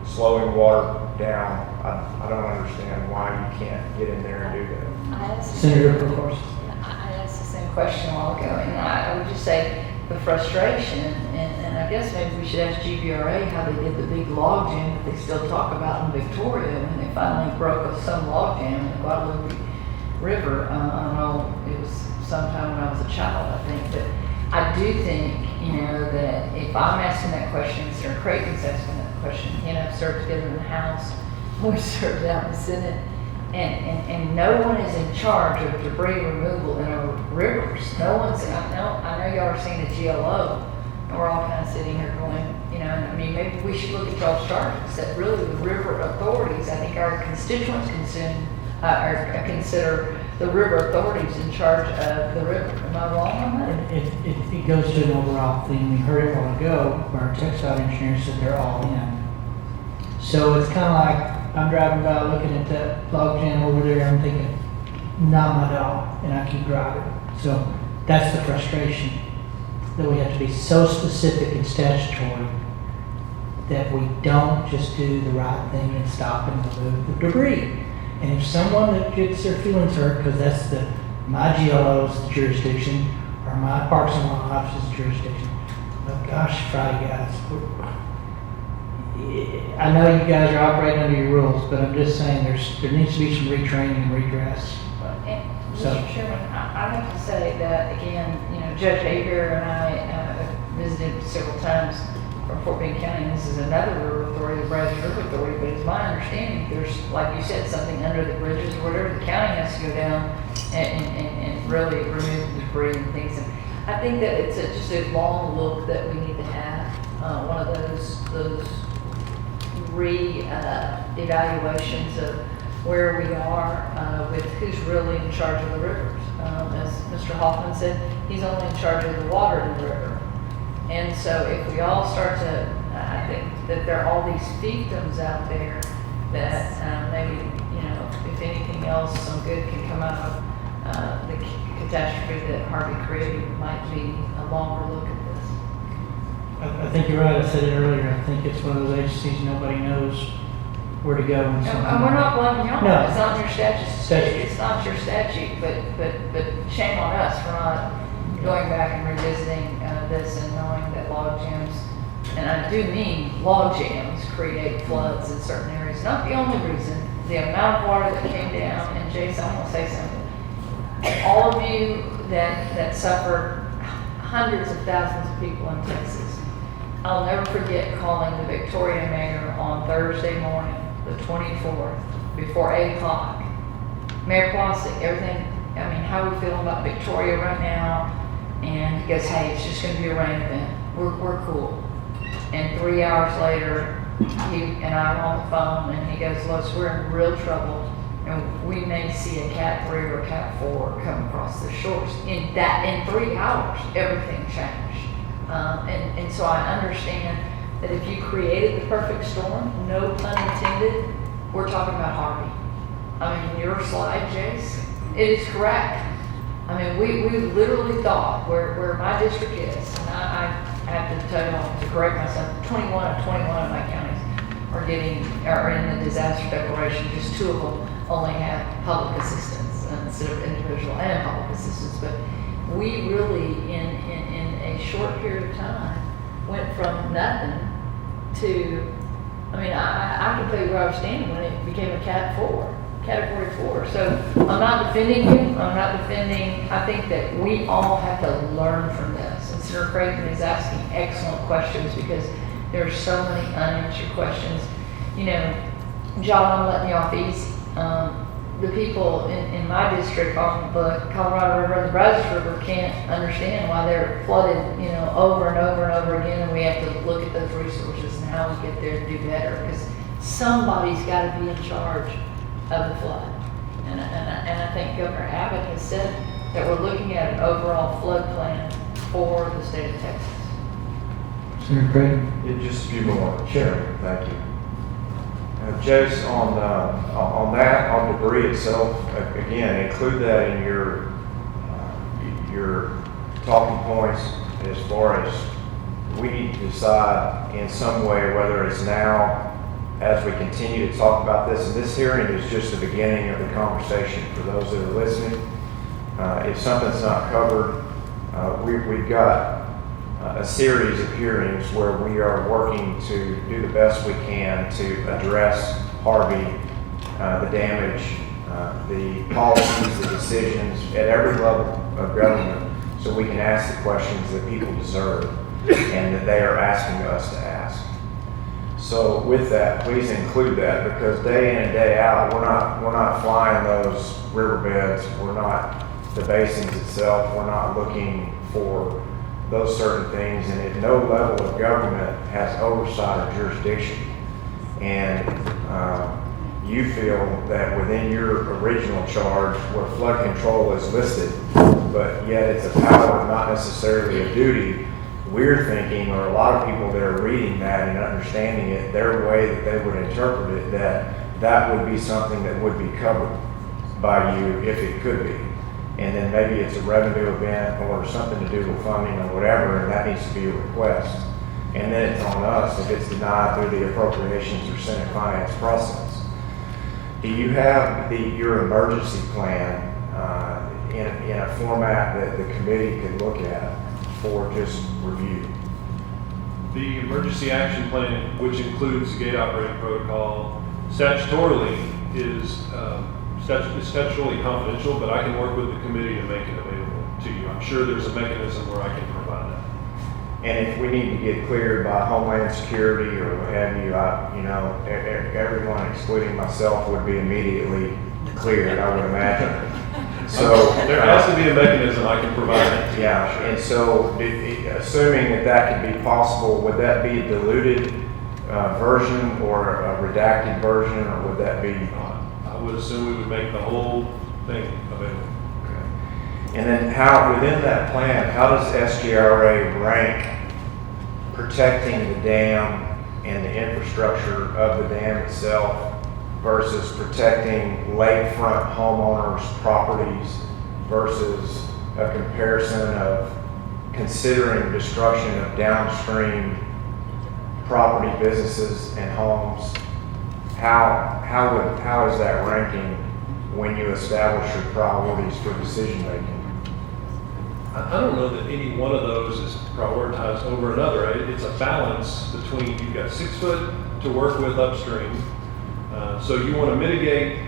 slowing water down. I don't understand why you can't get in there and do that. I asked the Senator, same- of course. I asked the same question a while ago, and I would just say the frustration, and I guess maybe we should ask GBRA how they did the big log jam that they still talk about in Victoria when they finally broke some log jam in the Guadalupe River. I don't know, it was sometime when I was a child, I think, but I do think, that if I'm asking that question, Mr. Creighton's asking that question, I've served together in the House, we served out in the Senate, and no one is in charge of debris removal in our rivers. No one's, I know y'all are seeing a GLO, and we're all kind of sitting here going, maybe we should look at y'all's charges, that really the river authorities, I think our constituents consider the river authorities in charge of the river. Am I wrong on that? It goes to an overall thing. We heard it a while ago, where our textile engineer said they're all in. So it's kind of like, I'm driving by looking at that log jam over there, I'm thinking, not my dog, and I keep driving. So that's the frustration, that we have to be so specific and statutory that we don't just do the right thing and stop and remove the debris. And if someone that gets their feelings hurt, because that's my GLO's jurisdiction, or my Parks and Wildlife's jurisdiction, but gosh, Friday guys, I know you guys are operating under your rules, but I'm just saying there needs to be some retraining and redress. And So- Mr. Chairman, I have to say that again, Judge Hager and I visited several times from Fort Bend County, and this is another river authority, the Brazos River Authority, but it's my understanding there's, like you said, something under the bridges or whatever, the county has to go down and really remove the debris and things. And I think that it's just a long look that we need to have, one of those re-evaluations of where we are with who's really in charge of the rivers. As Mr. Hoffman said, he's only in charge of the water in the river. And so if we all start to, I think that there are all these fiefdoms out there that maybe, if anything else, some good can come out of the catastrophe that Harvey created, might be a longer look at this. I think you're right, I said it earlier, I think it's one of those agencies nobody knows where to go when something. And we're not blaming y'all, No. it's not your statute, Statute. it's not your statute, but shame on us for not going back and revisiting this and knowing that log jams, and I do mean log jams create floods in certain areas, not the only reason. The amount of water that came down, and Jason, I want to say something. All of you that suffered, hundreds of thousands of people in Texas, I'll never forget calling the Victoria mayor on Thursday morning, the 24th, before 8 o'clock. Mayor Plastic, everything, how are we feeling about Victoria right now? And he goes, hey, it's just going to be a rain event. We're cool. And 3 hours later, he and I were on the phone, and he goes, Lois, we're in real trouble, and we may see a Cat 3 or a Cat 4 come across the shores. In 3 hours, everything changed. And so I understand that if you created the perfect storm, no pun intended, we're talking about Harvey. Your slide, Jace, it is correct. We literally thought where my district is, and I have to tell you, to correct myself, 21 of my counties are in the disaster declaration. Just 2 of them only have public assistance instead of individual and public assistance. But we really, in a short period of time, went from nothing to, I can tell you where I was standing when it became a Category 4. So I'm not defending you. I think that we all have to learn from this. And Senator Creighton is asking excellent questions because there's so many unanswered questions. John, I'm letting you off easy. The people in my district on the Colorado River and the Brazos River can't understand why they're flooded, over and over and over again, and we have to look at those resources and how we get there to do better, because somebody's got to be in charge of the flood. And I think Governor Abbott has said that we're looking at an overall flood plan for the state of Texas. Senator Craig? Yeah, just a few more. Sure. Thank you. Jace, on debris itself, again, include that in your talking points as far as we need to decide in some way whether it's now, as we continue to talk about this, and this hearing is just the beginning of the conversation for those that are listening. If something's not covered, we've got a series of hearings where we are working to do the best we can to address Harvey, the damage, the policies, the decisions at every level of government, so we can ask the questions that people deserve and that they are asking us to ask. So with that, please include that, because day in and day out, we're not flying those riverbeds, we're not the basins itself, we're not looking for those certain things, and at no level of government has oversight of jurisdiction. And you feel that within your original charge, where flood control is listed, but yet it's a power, not necessarily a duty, we're thinking, or a lot of people that are reading that and understanding it, their way that they would interpret it, that would be something that would be covered by you if it could be. And then maybe it's a revenue event or something to do with funding or whatever, and that needs to be a request. And then it's on us if it's denied through the appropriations or Senate finance process. Do you have your emergency plan in a format that the committee could look at for just review? The emergency action plan, which includes the gate operating protocol, statutorily is statutorily confidential, but I can work with the committee to make it available to you. I'm sure there's a mechanism where I can provide that. And if we need to get cleared by Homeland Security or what have you, everyone excluding myself would be immediately cleared, I would imagine. So there has to be a mechanism I can provide that to you. Yeah, Sure. and so assuming that could be possible, would that be a diluted version or a redacted version, or would that be? I would assume we would make the whole thing available. And then how, within that plan, how does SJRA rank protecting the dam and the infrastructure of the dam itself versus protecting lakefront homeowners' properties versus a comparison of considering destruction of downstream property, businesses, and homes? How is that ranking when you establish your priorities for decision making? I don't know that any one of those is prioritized over another. It's a balance between, you've got 6 foot to work with upstream. So you want to mitigate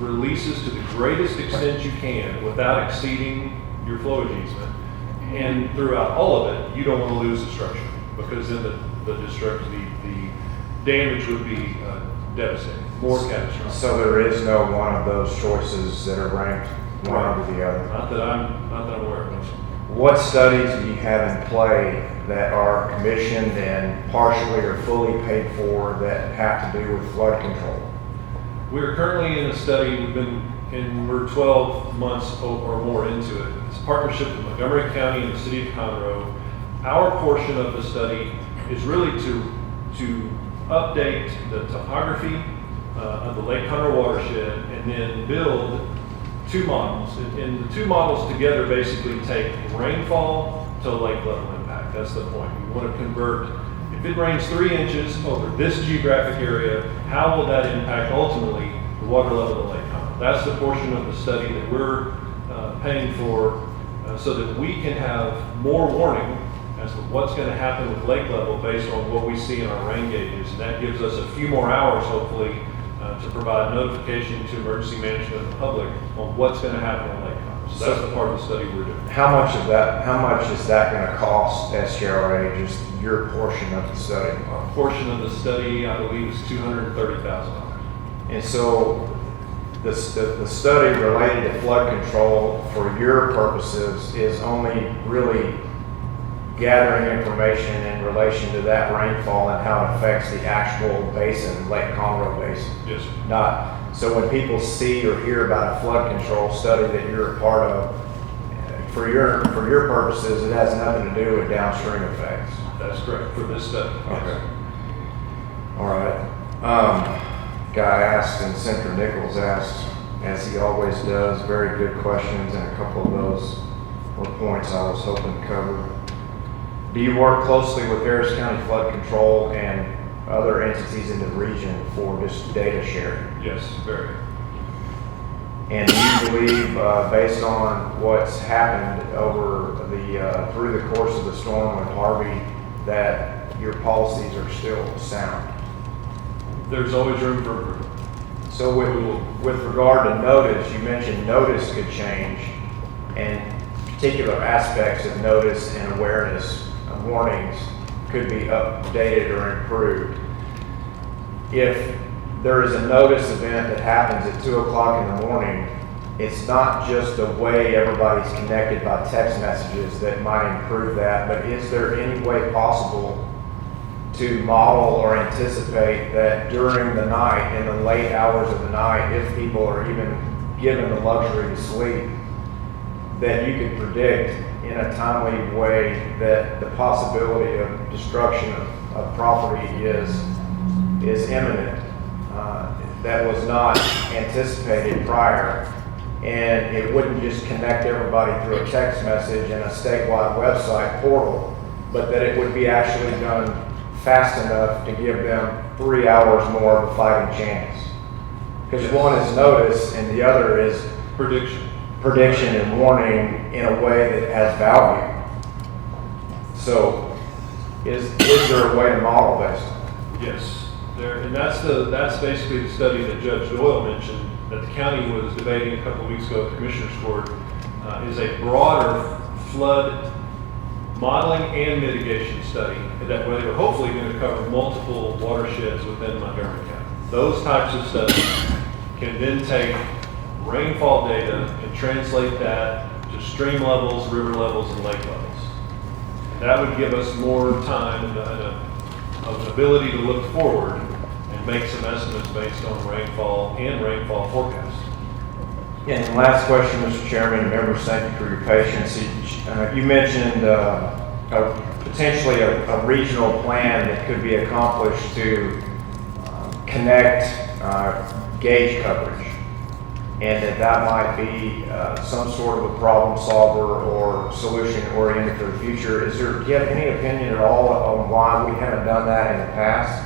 releases to the greatest extent you can without exceeding your flowage easement. And throughout all of it, you don't want to lose the structure, because then the damage would be devastating, more catastrophic. So there is no one of those choices that are ranked one over the other? Not that I'm aware of. What studies do you have in play that are commissioned and partially or fully paid for that have to do with flood control? We're currently in a study, we're 12 months or more into it. It's a partnership with Montgomery County and the city of Conroe. Our portion of the study is really to update the topography of the Lake Conroe watershed and then build 2 models. And the 2 models together basically take rainfall to lake level impact. That's the point. We want to convert, if it rains 3 inches over this geographic area, how will that impact ultimately the water level of Lake Conroe? That's the portion of the study that we're paying for so that we can have more warning as to what's going to happen with lake level based on what we see in our rain gauges. And that gives us a few more hours, hopefully, to provide notification to emergency management and the public on what's going to happen on Lake Conroe. So that's the part of the study we're doing. How much is that going to cost SJRA, just your portion of the study? Our portion of the study, I believe, is $230,000. And so the study related to flood control for your purposes is only really gathering information in relation to that rainfall and how it affects the actual basin, Lake Conroe Basin. Yes, sir. So when people see or hear about a flood control study that you're a part of, for your purposes, it has nothing to do with downstream effects. That's correct, for this study. yes. Okay. All right. Guy asked and Senator Nichols asked, as he always does, very good questions, and a couple of those were points I was hoping to cover. Do you work closely with Harris County Flood Control and other entities in the region for just data sharing? Yes, very. And do you believe, based on what's happened over the through the course of the storm with Harvey, that your policies are still sound? There's always room for improvement. So with regard to notice, you mentioned notice could change, and particular aspects of notice and awareness warnings could be updated or improved. If there is a notice event that happens at 2 o'clock in the morning, it's not just the way everybody's connected by text messages that might improve that, but is there any way possible to model or anticipate that during the night, in the late hours of the night, if people are even given the luxury to sleep, that you could predict in a timely way that the possibility of destruction of property is imminent, that was not anticipated prior, and it wouldn't just connect everybody through a text message and a statewide website portal, but that it would be actually done fast enough to give them 3 hours more of a fighting chance. Because one is notice and the other is prediction and warning in a way that has value. So is there a way to model this? Yes, there, and that's basically the study that Judge Doyle mentioned that the county was debating a couple of weeks ago at the Commissioner's Court, is a broader flood modeling and mitigation study that where they were hopefully going to cover multiple watersheds within Montgomery County. Those types of studies can then take rainfall data and translate that to stream levels, river levels, and lake levels. That would give us more time and an ability to look forward and make some estimates based on rainfall and rainfall forecasts. And last question, Mr. Chairman, and members, thank you for your patience. You mentioned potentially a regional plan that could be accomplished to connect gauge coverage, and that might be some sort of a problem solver or solution oriented for the future. Do you have any opinion at all on why we haven't done that in the past,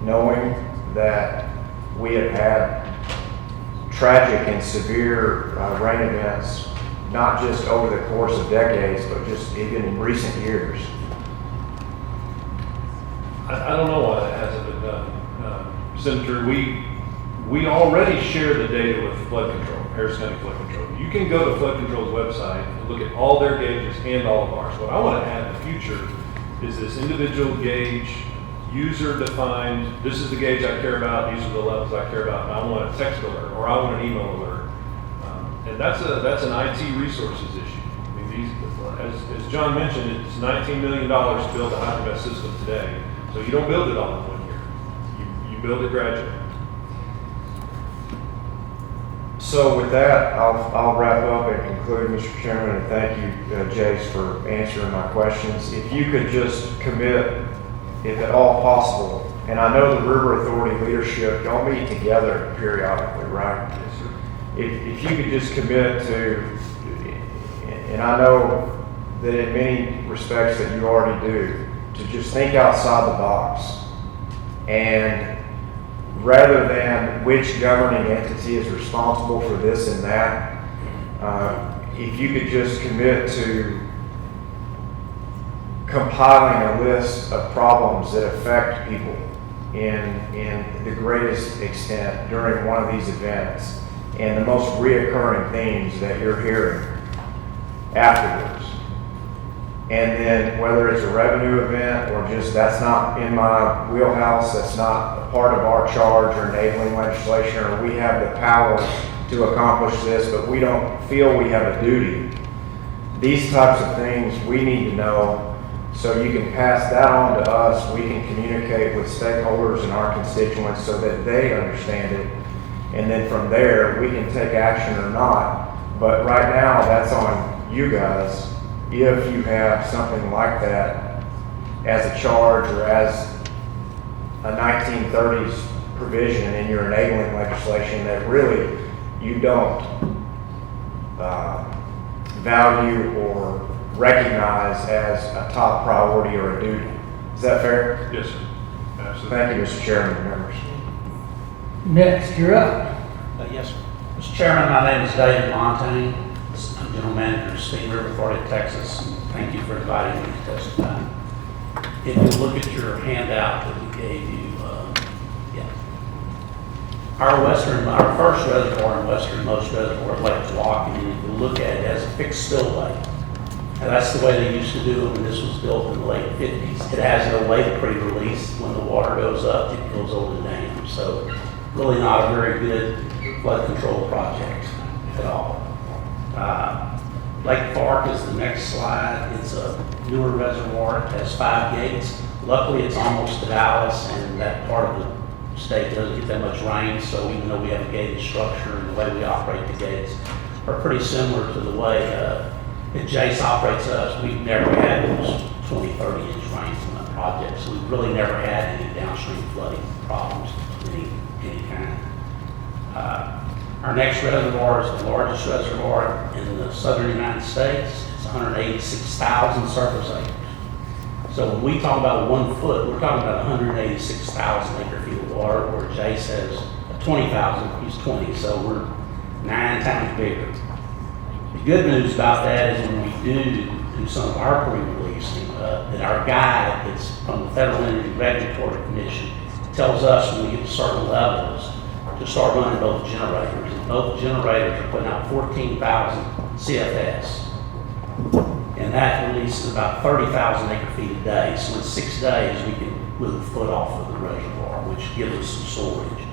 knowing that we have had tragic and severe rain events, not just over the course of decades, but just even in recent years? I don't know why that hasn't been done. Senator, we already share the data with flood control, Harris County Flood Control. You can go to Flood Control's website and look at all their gauges and all of ours. What I want to add in the future is this individual gauge, user-defined, this is the gauge I care about, these are the levels I care about, and I want a text alert, or I want an email alert. And that's an IT resources issue. I mean, as John mentioned, it's $19 million to build a hydrovest system today. So you don't build it all in 1 year. You build it gradually. So with that, I'll wrap up and conclude, Mr. Chairman, and thank you, Jace, for answering my questions. If you could just commit, if at all possible, and I know the River Authority leadership, y'all meet together periodically, right? Yes, sir. If you could just commit to, and I know that in many respects that you already do, to just think outside the box, and rather than which governing entity is responsible for this and that, if you could just commit to compiling a list of problems that affect people in the greatest extent during one of these events, and the most reoccurring themes that you're hearing afterwards. And then whether it's a revenue event or just that's not in my wheelhouse, that's not a part of our charge or enabling legislation, or we have the power to accomplish this, but we don't feel we have a duty. These types of things we need to know, so you can pass that on to us. We can communicate with stakeholders and our constituents so that they understand it. And then from there, we can take action or not. But right now, that's on you guys. If you have something like that as a charge or as a 1930s provision in your enabling legislation that really you don't value or recognize as a top priority or a duty. Is that fair? Yes, sir. Absolutely. Thank you, Mr. Chairman and members. Next, you're up. Yes, sir. Mr. Chairman, my name is David Montgomery. I'm General Manager of San River Authority, Texas. And thank you for inviting me to testify. If you look at your handout that we gave you, our first reservoir and westernmost reservoir is Lake Lock, and if you look at it, it has a fixed spillway. And that's the way they used to do it when this was built in the late 50s. It has no lake pre-release. When the water goes up, it goes over the dam. So really not a very good flood control project at all. Lake Park is the next slide. It's a newer reservoir. It has 5 gates. Luckily, it's almost to Dallas, and that part of the state doesn't get that much rain, so even though we have a gated structure and the way we operate the gates are pretty similar to the way that Jace operates us. We've never had those 20, 30 inch rains on that project, so we've really never had any downstream flooding problems of any kind. Our next reservoir is the largest reservoir in the southern United States. It's 186,000 surface acres. So when we talk about 1 foot, we're talking about 186,000 acre feet of water, where Jay says 20,000, he's 20, so we're 9 times bigger. The good news about that is when we do some of our pre-releasing, that our guide that's from the Federal Energy Regulatory Commission tells us when we get to certain levels to start running both generators. And both generators are putting out 14,000 CFS. And that releases about 30,000 acre feet a day. So in 6 days, we can move a foot off of the reservoir, which gives us some storage.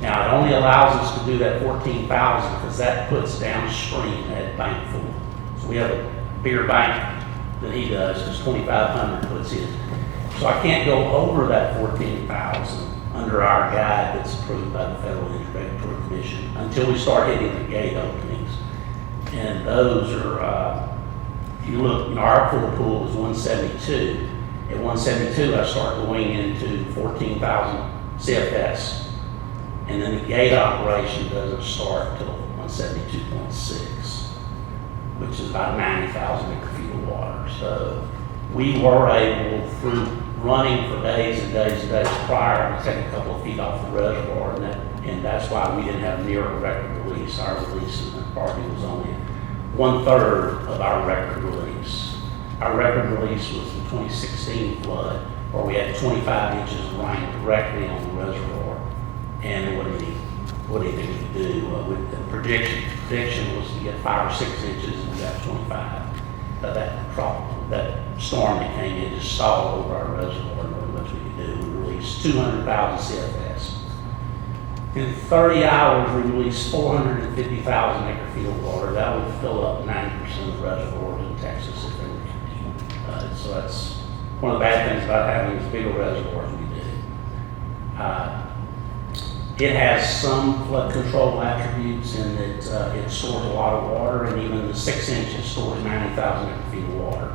Now, it only allows us to do that 14,000 because that puts downstream at bank full. So we have a bigger bank than he does, because 2,500 puts in. So I can't go over that 14,000 under our guide that's approved by the Federal Energy Regulatory Commission until we start hitting the gate openings. And those are, if you look, our pool is 172. At 172, I start going into 14,000 CFS. And then the gate operation doesn't start till 172.6, which is about 90,000 acre feet of water. So we were able, through running for days and days and days prior, to take a couple of feet off the reservoir, and that's why we didn't have near a record release. Our release in the party was only 1/3 of our record release. Our record release was the 2016 flood, where we had 25 inches of rain directly on the reservoir. And what do you think we could do? With the prediction was to get 5 or 6 inches, and we got 25. But that storm that came in just stalled over our reservoir, and really much we could do. We released 200,000 CFS. In 30 hours, we released 450,000 acre feet of water. That would fill up 90% of the reservoirs in Texas if they were empty. So that's one of the bad things about having as big a reservoir as we do. It has some flood control attributes in that it stores a lot of water, and even the 6 inches stores 90,000 acre feet of water.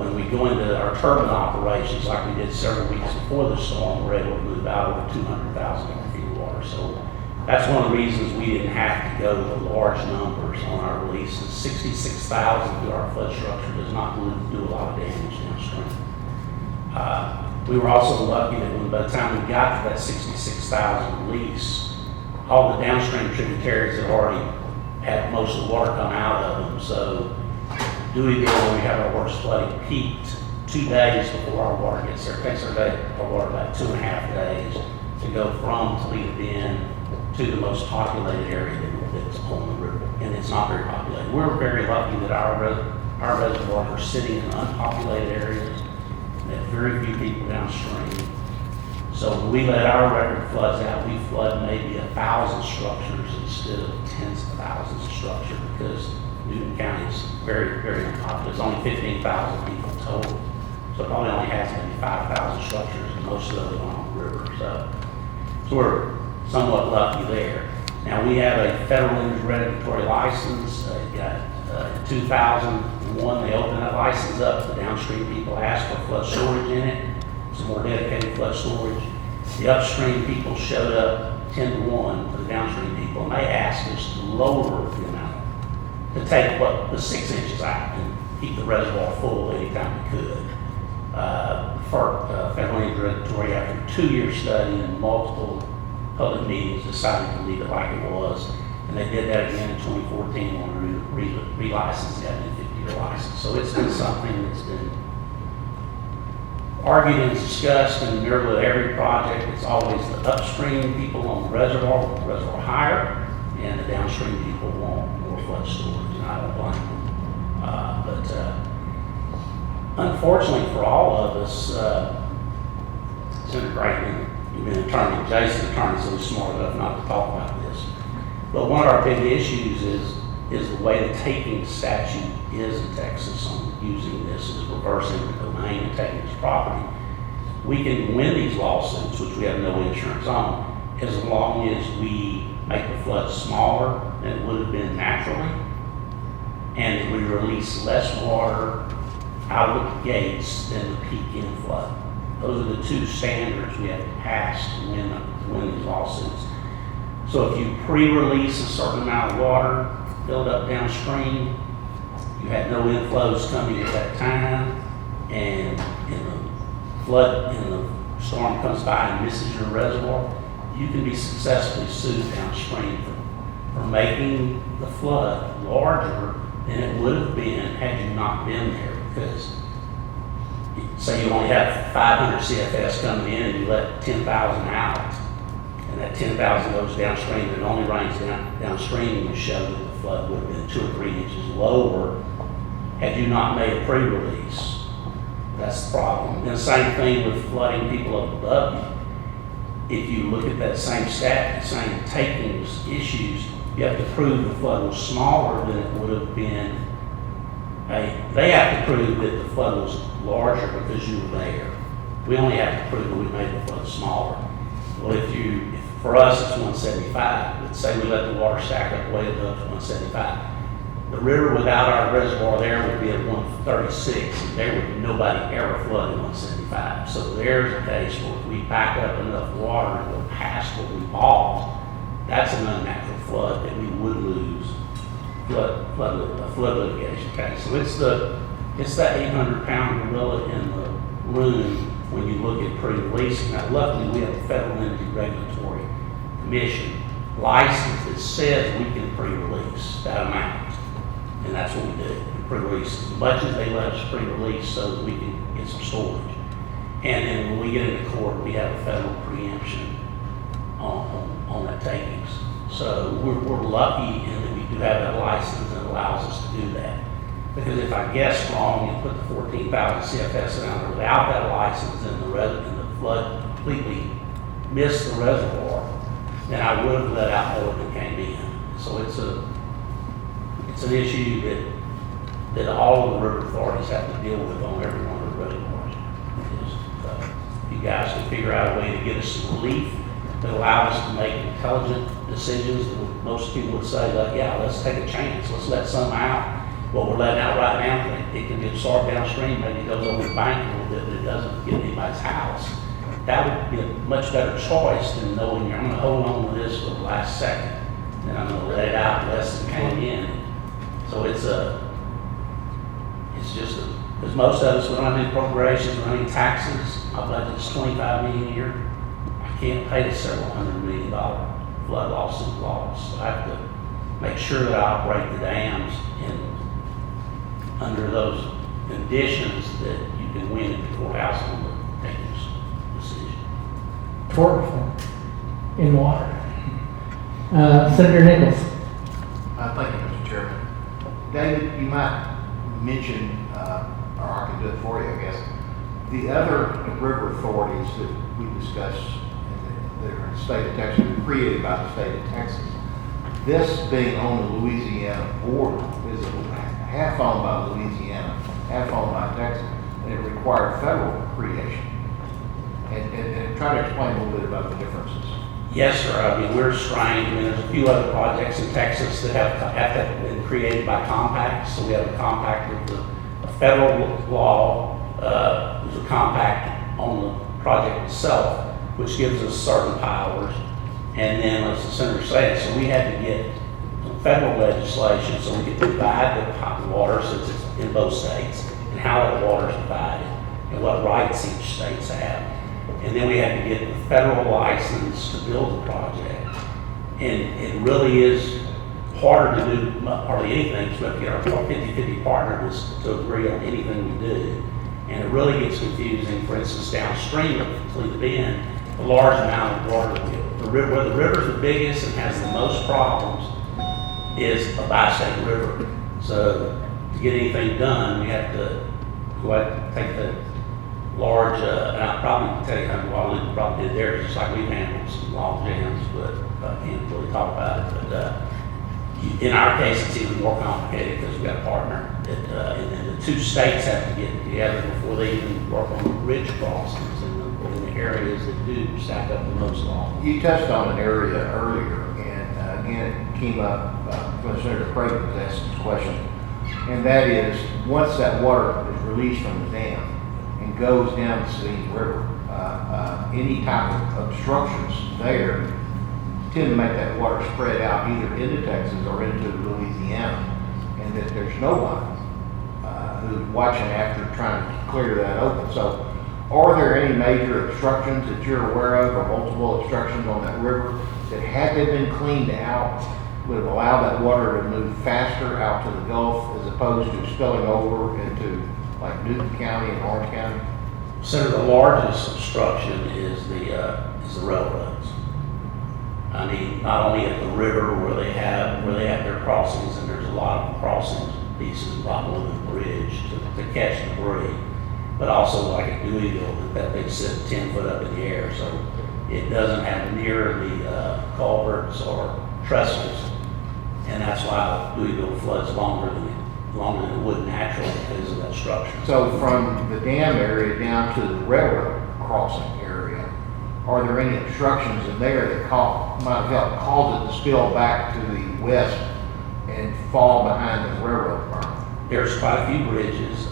When we go into our turbine operations, like we did several weeks before the storm, we're able to move out over 200,000 acre feet of water. So that's one of the reasons we didn't have to go to large numbers on our releases. 66,000 through our flood structure does not do a lot of damage downstream. We were also lucky that by the time we got to that 66,000 release, all the downstream tributaries had already had most of the water come out of them. So Deweyville, when we have our worst flooding, peaked 2 days before our water gets there. It takes our water about 2.5 days to go from Toledo Bend to the most populated area that's on the river, and it's not very populated. We're very lucky that our reservoirs are sitting in unpopulated areas. That very few people downstream. So when we let our record floods out, we flood maybe 1,000 structures instead of tens of thousands of structures, because Newton County is very, very unpopular. It's only 15,000 people total. So it probably only has maybe 5,000 structures, and most of those are on the river. So we're somewhat lucky there. Now we have a federal energy regulatory license. Got In 2001, they opened that license up. The downstream people asked for flood storage in it, some more dedicated flood storage. The upstream people showed up 10-1 for the downstream people, and they asked us to lower the amount, to take the 6 inches out and keep the reservoir full anytime we could. Federal Regulatory, after 2-year study and multiple public meetings, decided to leave it like it was. And they did that again in 2014 when we re-licensed that in a 50-year license. So it's been something that's been argued and discussed in nearly every project. It's always the upstream people on the reservoir higher, and the downstream people want more flood storage, and I don't blame them. Unfortunately for all of us, Senator Greitman, you've been attorney, Jason, attorney, so he's smart enough not to talk about this. But one of our big issues is the way the taking statute is in Texas on using this as reversing the domain and taking this property. We can win these lawsuits, which we have no insurance on, as long as we make the flood smaller than it would have been naturally, and we release less water out of the gates than the peak inflow. Those are the 2 standards we have to pass to win these lawsuits. So if you pre-release a certain amount of water, build up downstream, you had no inflows coming at that time, and the storm comes by and misses your reservoir, you can be successfully sued downstream for making the flood larger than it would have been had you not been there. Because say you only have 500 CFS coming in and you let 10,000 out, and that 10,000 goes downstream, and it only rains downstream, you show that the flood would have been 2 or 3 inches lower had you not made a pre-release. That's the problem. And the same thing with flooding people up above you. If you look at that same same takings issues, you have to prove the flood was smaller than it would have been. They have to prove that the flood was larger because you were there. We only have to prove that we made the flood smaller. Well, for us it's 175, but say we let the water stack up way above 175. The river without our reservoir there would be at 136, and there would be nobody ever flooding 175. So there's a case where if we back up enough water and go past what we bought, that's an unnatural flood that we would lose flood litigation case. So it's that 800-pound gorilla in the room when you look at pre-releasing. Now, luckily, we have a Federal Energy Regulatory Commission license that says we can pre-release that amount, and that's what we do. We pre-release as much as they let us pre-release so that we can get some storage. And then when we get into court, we have a federal preemption on that takings. So we're lucky in that we do have that license that allows us to do that. Because if I guess wrong and put the 14,000 CFS down there without that license and the flood completely missed the reservoir, then I would have let out more than came in. So it's an issue that all of the river authorities have to deal with on every one of the reservoirs. If you guys can figure out a way to get us some relief that allows us to make intelligent decisions, most people would say, like, yeah, let's take a chance, let's let some out. What we're letting out right now, it can get absorbed downstream, maybe it goes over the bank a little bit, but it doesn't get anybody's house. That would be a much better choice than knowing I'm gonna hold on to this for the last second, and I'm gonna let it out less than came in. So it's just because most of us, we don't have any appropriations, we don't have any taxes. My budget's $25 million a year. I can't pay the several $100 million flood lawsuit loss. So I have to make sure that I operate the dams under those conditions that you can win at the courthouse on the takings decision. Tort reform in water. Senator Nichols. Thank you, Mr. Chairman. David, you might mention, or I can do it for you, I guess, the other river authorities that we discussed that are in the state of Texas, were created by the state of Texas. This being on the Louisiana border is half owned by Louisiana, half owned by Texas, and it required federal creation. And try to explain a little bit about the differences. Yes, sir. I mean, we're strained. I mean, there's a few other projects in Texas that have been created by compacts. So we have a compact with a federal law, there's a compact on the project itself, which gives us certain powers. And then, as the senator said, so we had to get some federal legislation so we could divide the water, since it's in both states, and how that water is divided, and what rights each states have. And then we had to get the federal license to build the project. And it really is harder to do hardly anything, because we have to get our 50-50 partners to agree on anything we do. And it really gets confusing. For instance, downstream of Toledo Bend, a large amount of water, where the river's the biggest and has the most problems is a bi-state river. So to get anything done, we have to go out and take the large, and I'll probably tell you how Waterloo probably did theirs, just like we've handled some log jams, but I can't really talk about it. But in our case, it's even more complicated because we've got a partner that, and the two states have to get together before they even work on the bridge crossings in the areas that do stack up the most long. You touched on an area earlier, and again, it came up when Senator Creighton was asking this question, and that is, once that water is released from the dam and goes down the Sabine River, any type of obstructions there tend to make that water spread out either into Texas or into Louisiana, and that there's no one who's watching after trying to clear that open. So are there any major obstructions that you're aware of, or multiple obstructions on that river that, had they been cleaned out, would have allowed that water to move faster out to the Gulf as opposed to spilling over into like Newton County and Orange County? So the largest obstruction is the railroads. I mean, not only at the river where they have their crossings, and there's a lot of crossings pieces, a lot more than the bridge to catch debris, but also like at Deweyville, that they sit 10 foot up in the air, so it doesn't have near the culverts or trestles, and that's why Deweyville floods longer than it would naturally because of that structure. So from the dam area down to the railroad crossing area, are there any obstructions in there that might have helped cause it to spill back to the west and fall behind the railroad berm? There's quite a few bridges.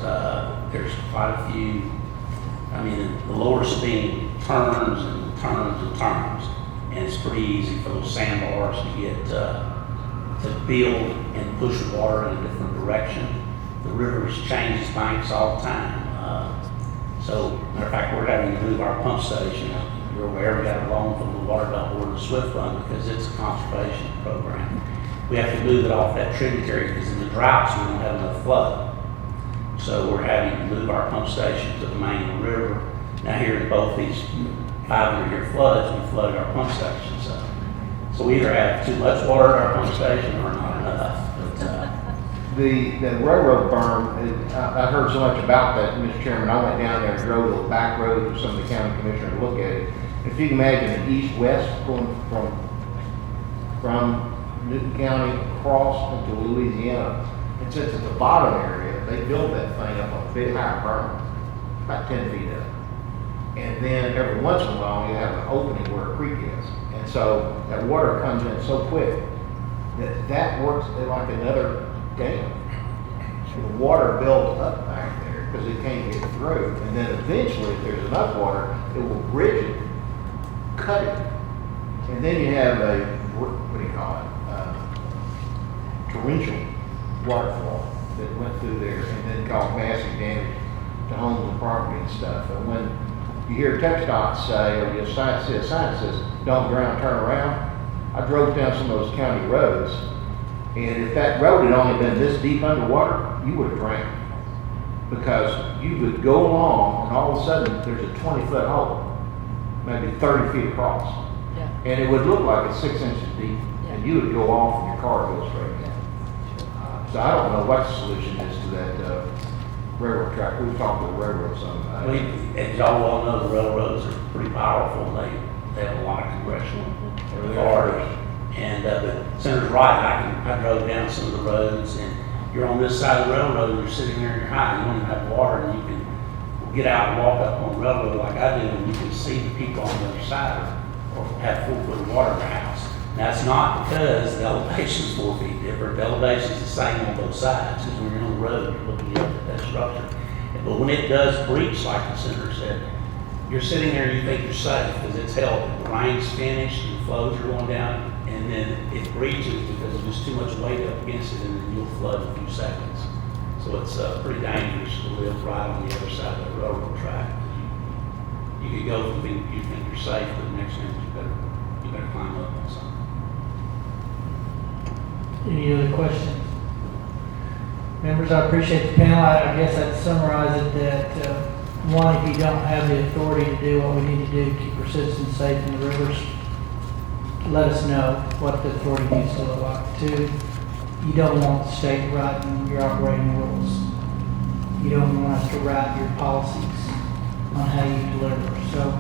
There's quite a few. I mean, the lower Sabine turns and turns and turns, and it's pretty easy for those sandbars to get to build and push the water in a different direction. The rivers change its banks all the time. So, matter of fact, we're having to move our pump station. You're aware we got a loan from the Water Belt Board of Swift Fund because it's a conservation program. We have to move it off that tributary because in the droughts we don't have enough flood. So we're having to move our pump station to the main river. Now here in both these 500-year floods, we flooded our pump station. So we either have too much water at our pump station or not enough. But, The railroad berm, I heard so much about that, Mr. Chairman. I went down there and drove the back roads with some of the county commissioners to look at it. If you can imagine an east-west going from Newton County across into Louisiana, and since it's the bottom area, they build that thing up on a big high berm, about 10 feet up. And then every once in a while, you have an opening where a creek is. And so that water comes in so quick that works like another dam. So the water builds up back there because it can't get through. And then eventually, if there's enough water, it will bridge it, cut it. And then you have a, what do you call it? Torrential waterfall that went through there and then caused massive damage to homes and property and stuff. And when you hear TxDOT say, or you see a sign that says, don't drown, turn around, I drove down some of those county roads, and if that road had only been this deep underwater, you would have drowned. Because you would go along, and all of a sudden, there's a 20-foot hole, maybe 30 feet across. Yeah. And it would look like it's 6 inches deep, and you would go off and your car would go straight down. So I don't know what the solution is to that railroad track. We've talked to the railroad some. as y'all well know, the railroads are pretty powerful. They have a lot of congressional authority. And but Senator's right. I drove down some of the roads, and you're on this side of the railroad, and you're sitting there in your high, you don't even have water, and you can get out and walk up on the railroad like I do, and you can see the people on the other side or have 4 foot of water in their house. That's not because the elevation's 4 feet different, the elevation's the same on both sides, because when you're on the road, you're looking at that structure. But when it does breach, like the senator said, you're sitting there and you think you're safe, because it's held, the rain's finished, and the flows are going down, and then it breaches because there's just too much weight up against it, and then you'll flood in a few seconds. So it's pretty dangerous to live right on the other side of the railroad track. You could go from being, you think you're safe, but the next minute you better climb up on something. Any other questions? Members, I appreciate the panel. I guess I'd summarize it that, one, if you don't have the authority to do what we need to do to keep our citizens safe in the rivers, let us know what the authority needs to look like. Two, you don't want the state writing your operating rules. You don't want us to write your policies on how you deliver. So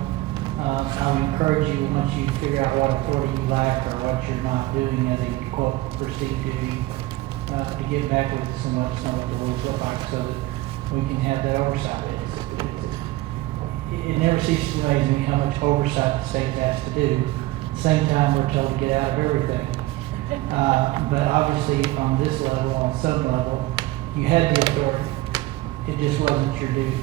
I would encourage you, once you figure out what authority you lack or what you're not doing as a quote perceived duty, to get back with us and let us know what the rules look like so that we can have that oversight. It never ceases to amaze me how much oversight the state has to do. At the same time, we're told to get out of everything. But obviously, on this level, on some level, you had the authority. It just wasn't your duty.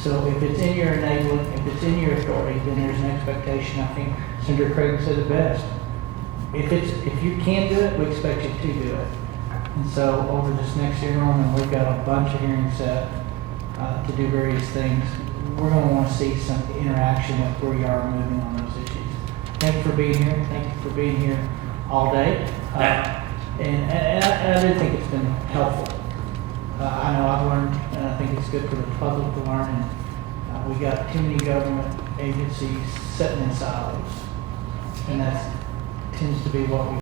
So if it's in your enabling, if it's in your authority, then there's an expectation. I think Senator Craig said it best. If you can't do it, we expect you to do it. And so over this next year, and we've got a bunch of hearings set to do various things. We're going to want to see some interaction with where you are moving on those issues. Thank you for being here. Thank you for being here all day. And I do think it's been helpful. I know I've learned, and I think it's good for the public to learn. And we got too many government agencies sitting in silos, and that tends to be what we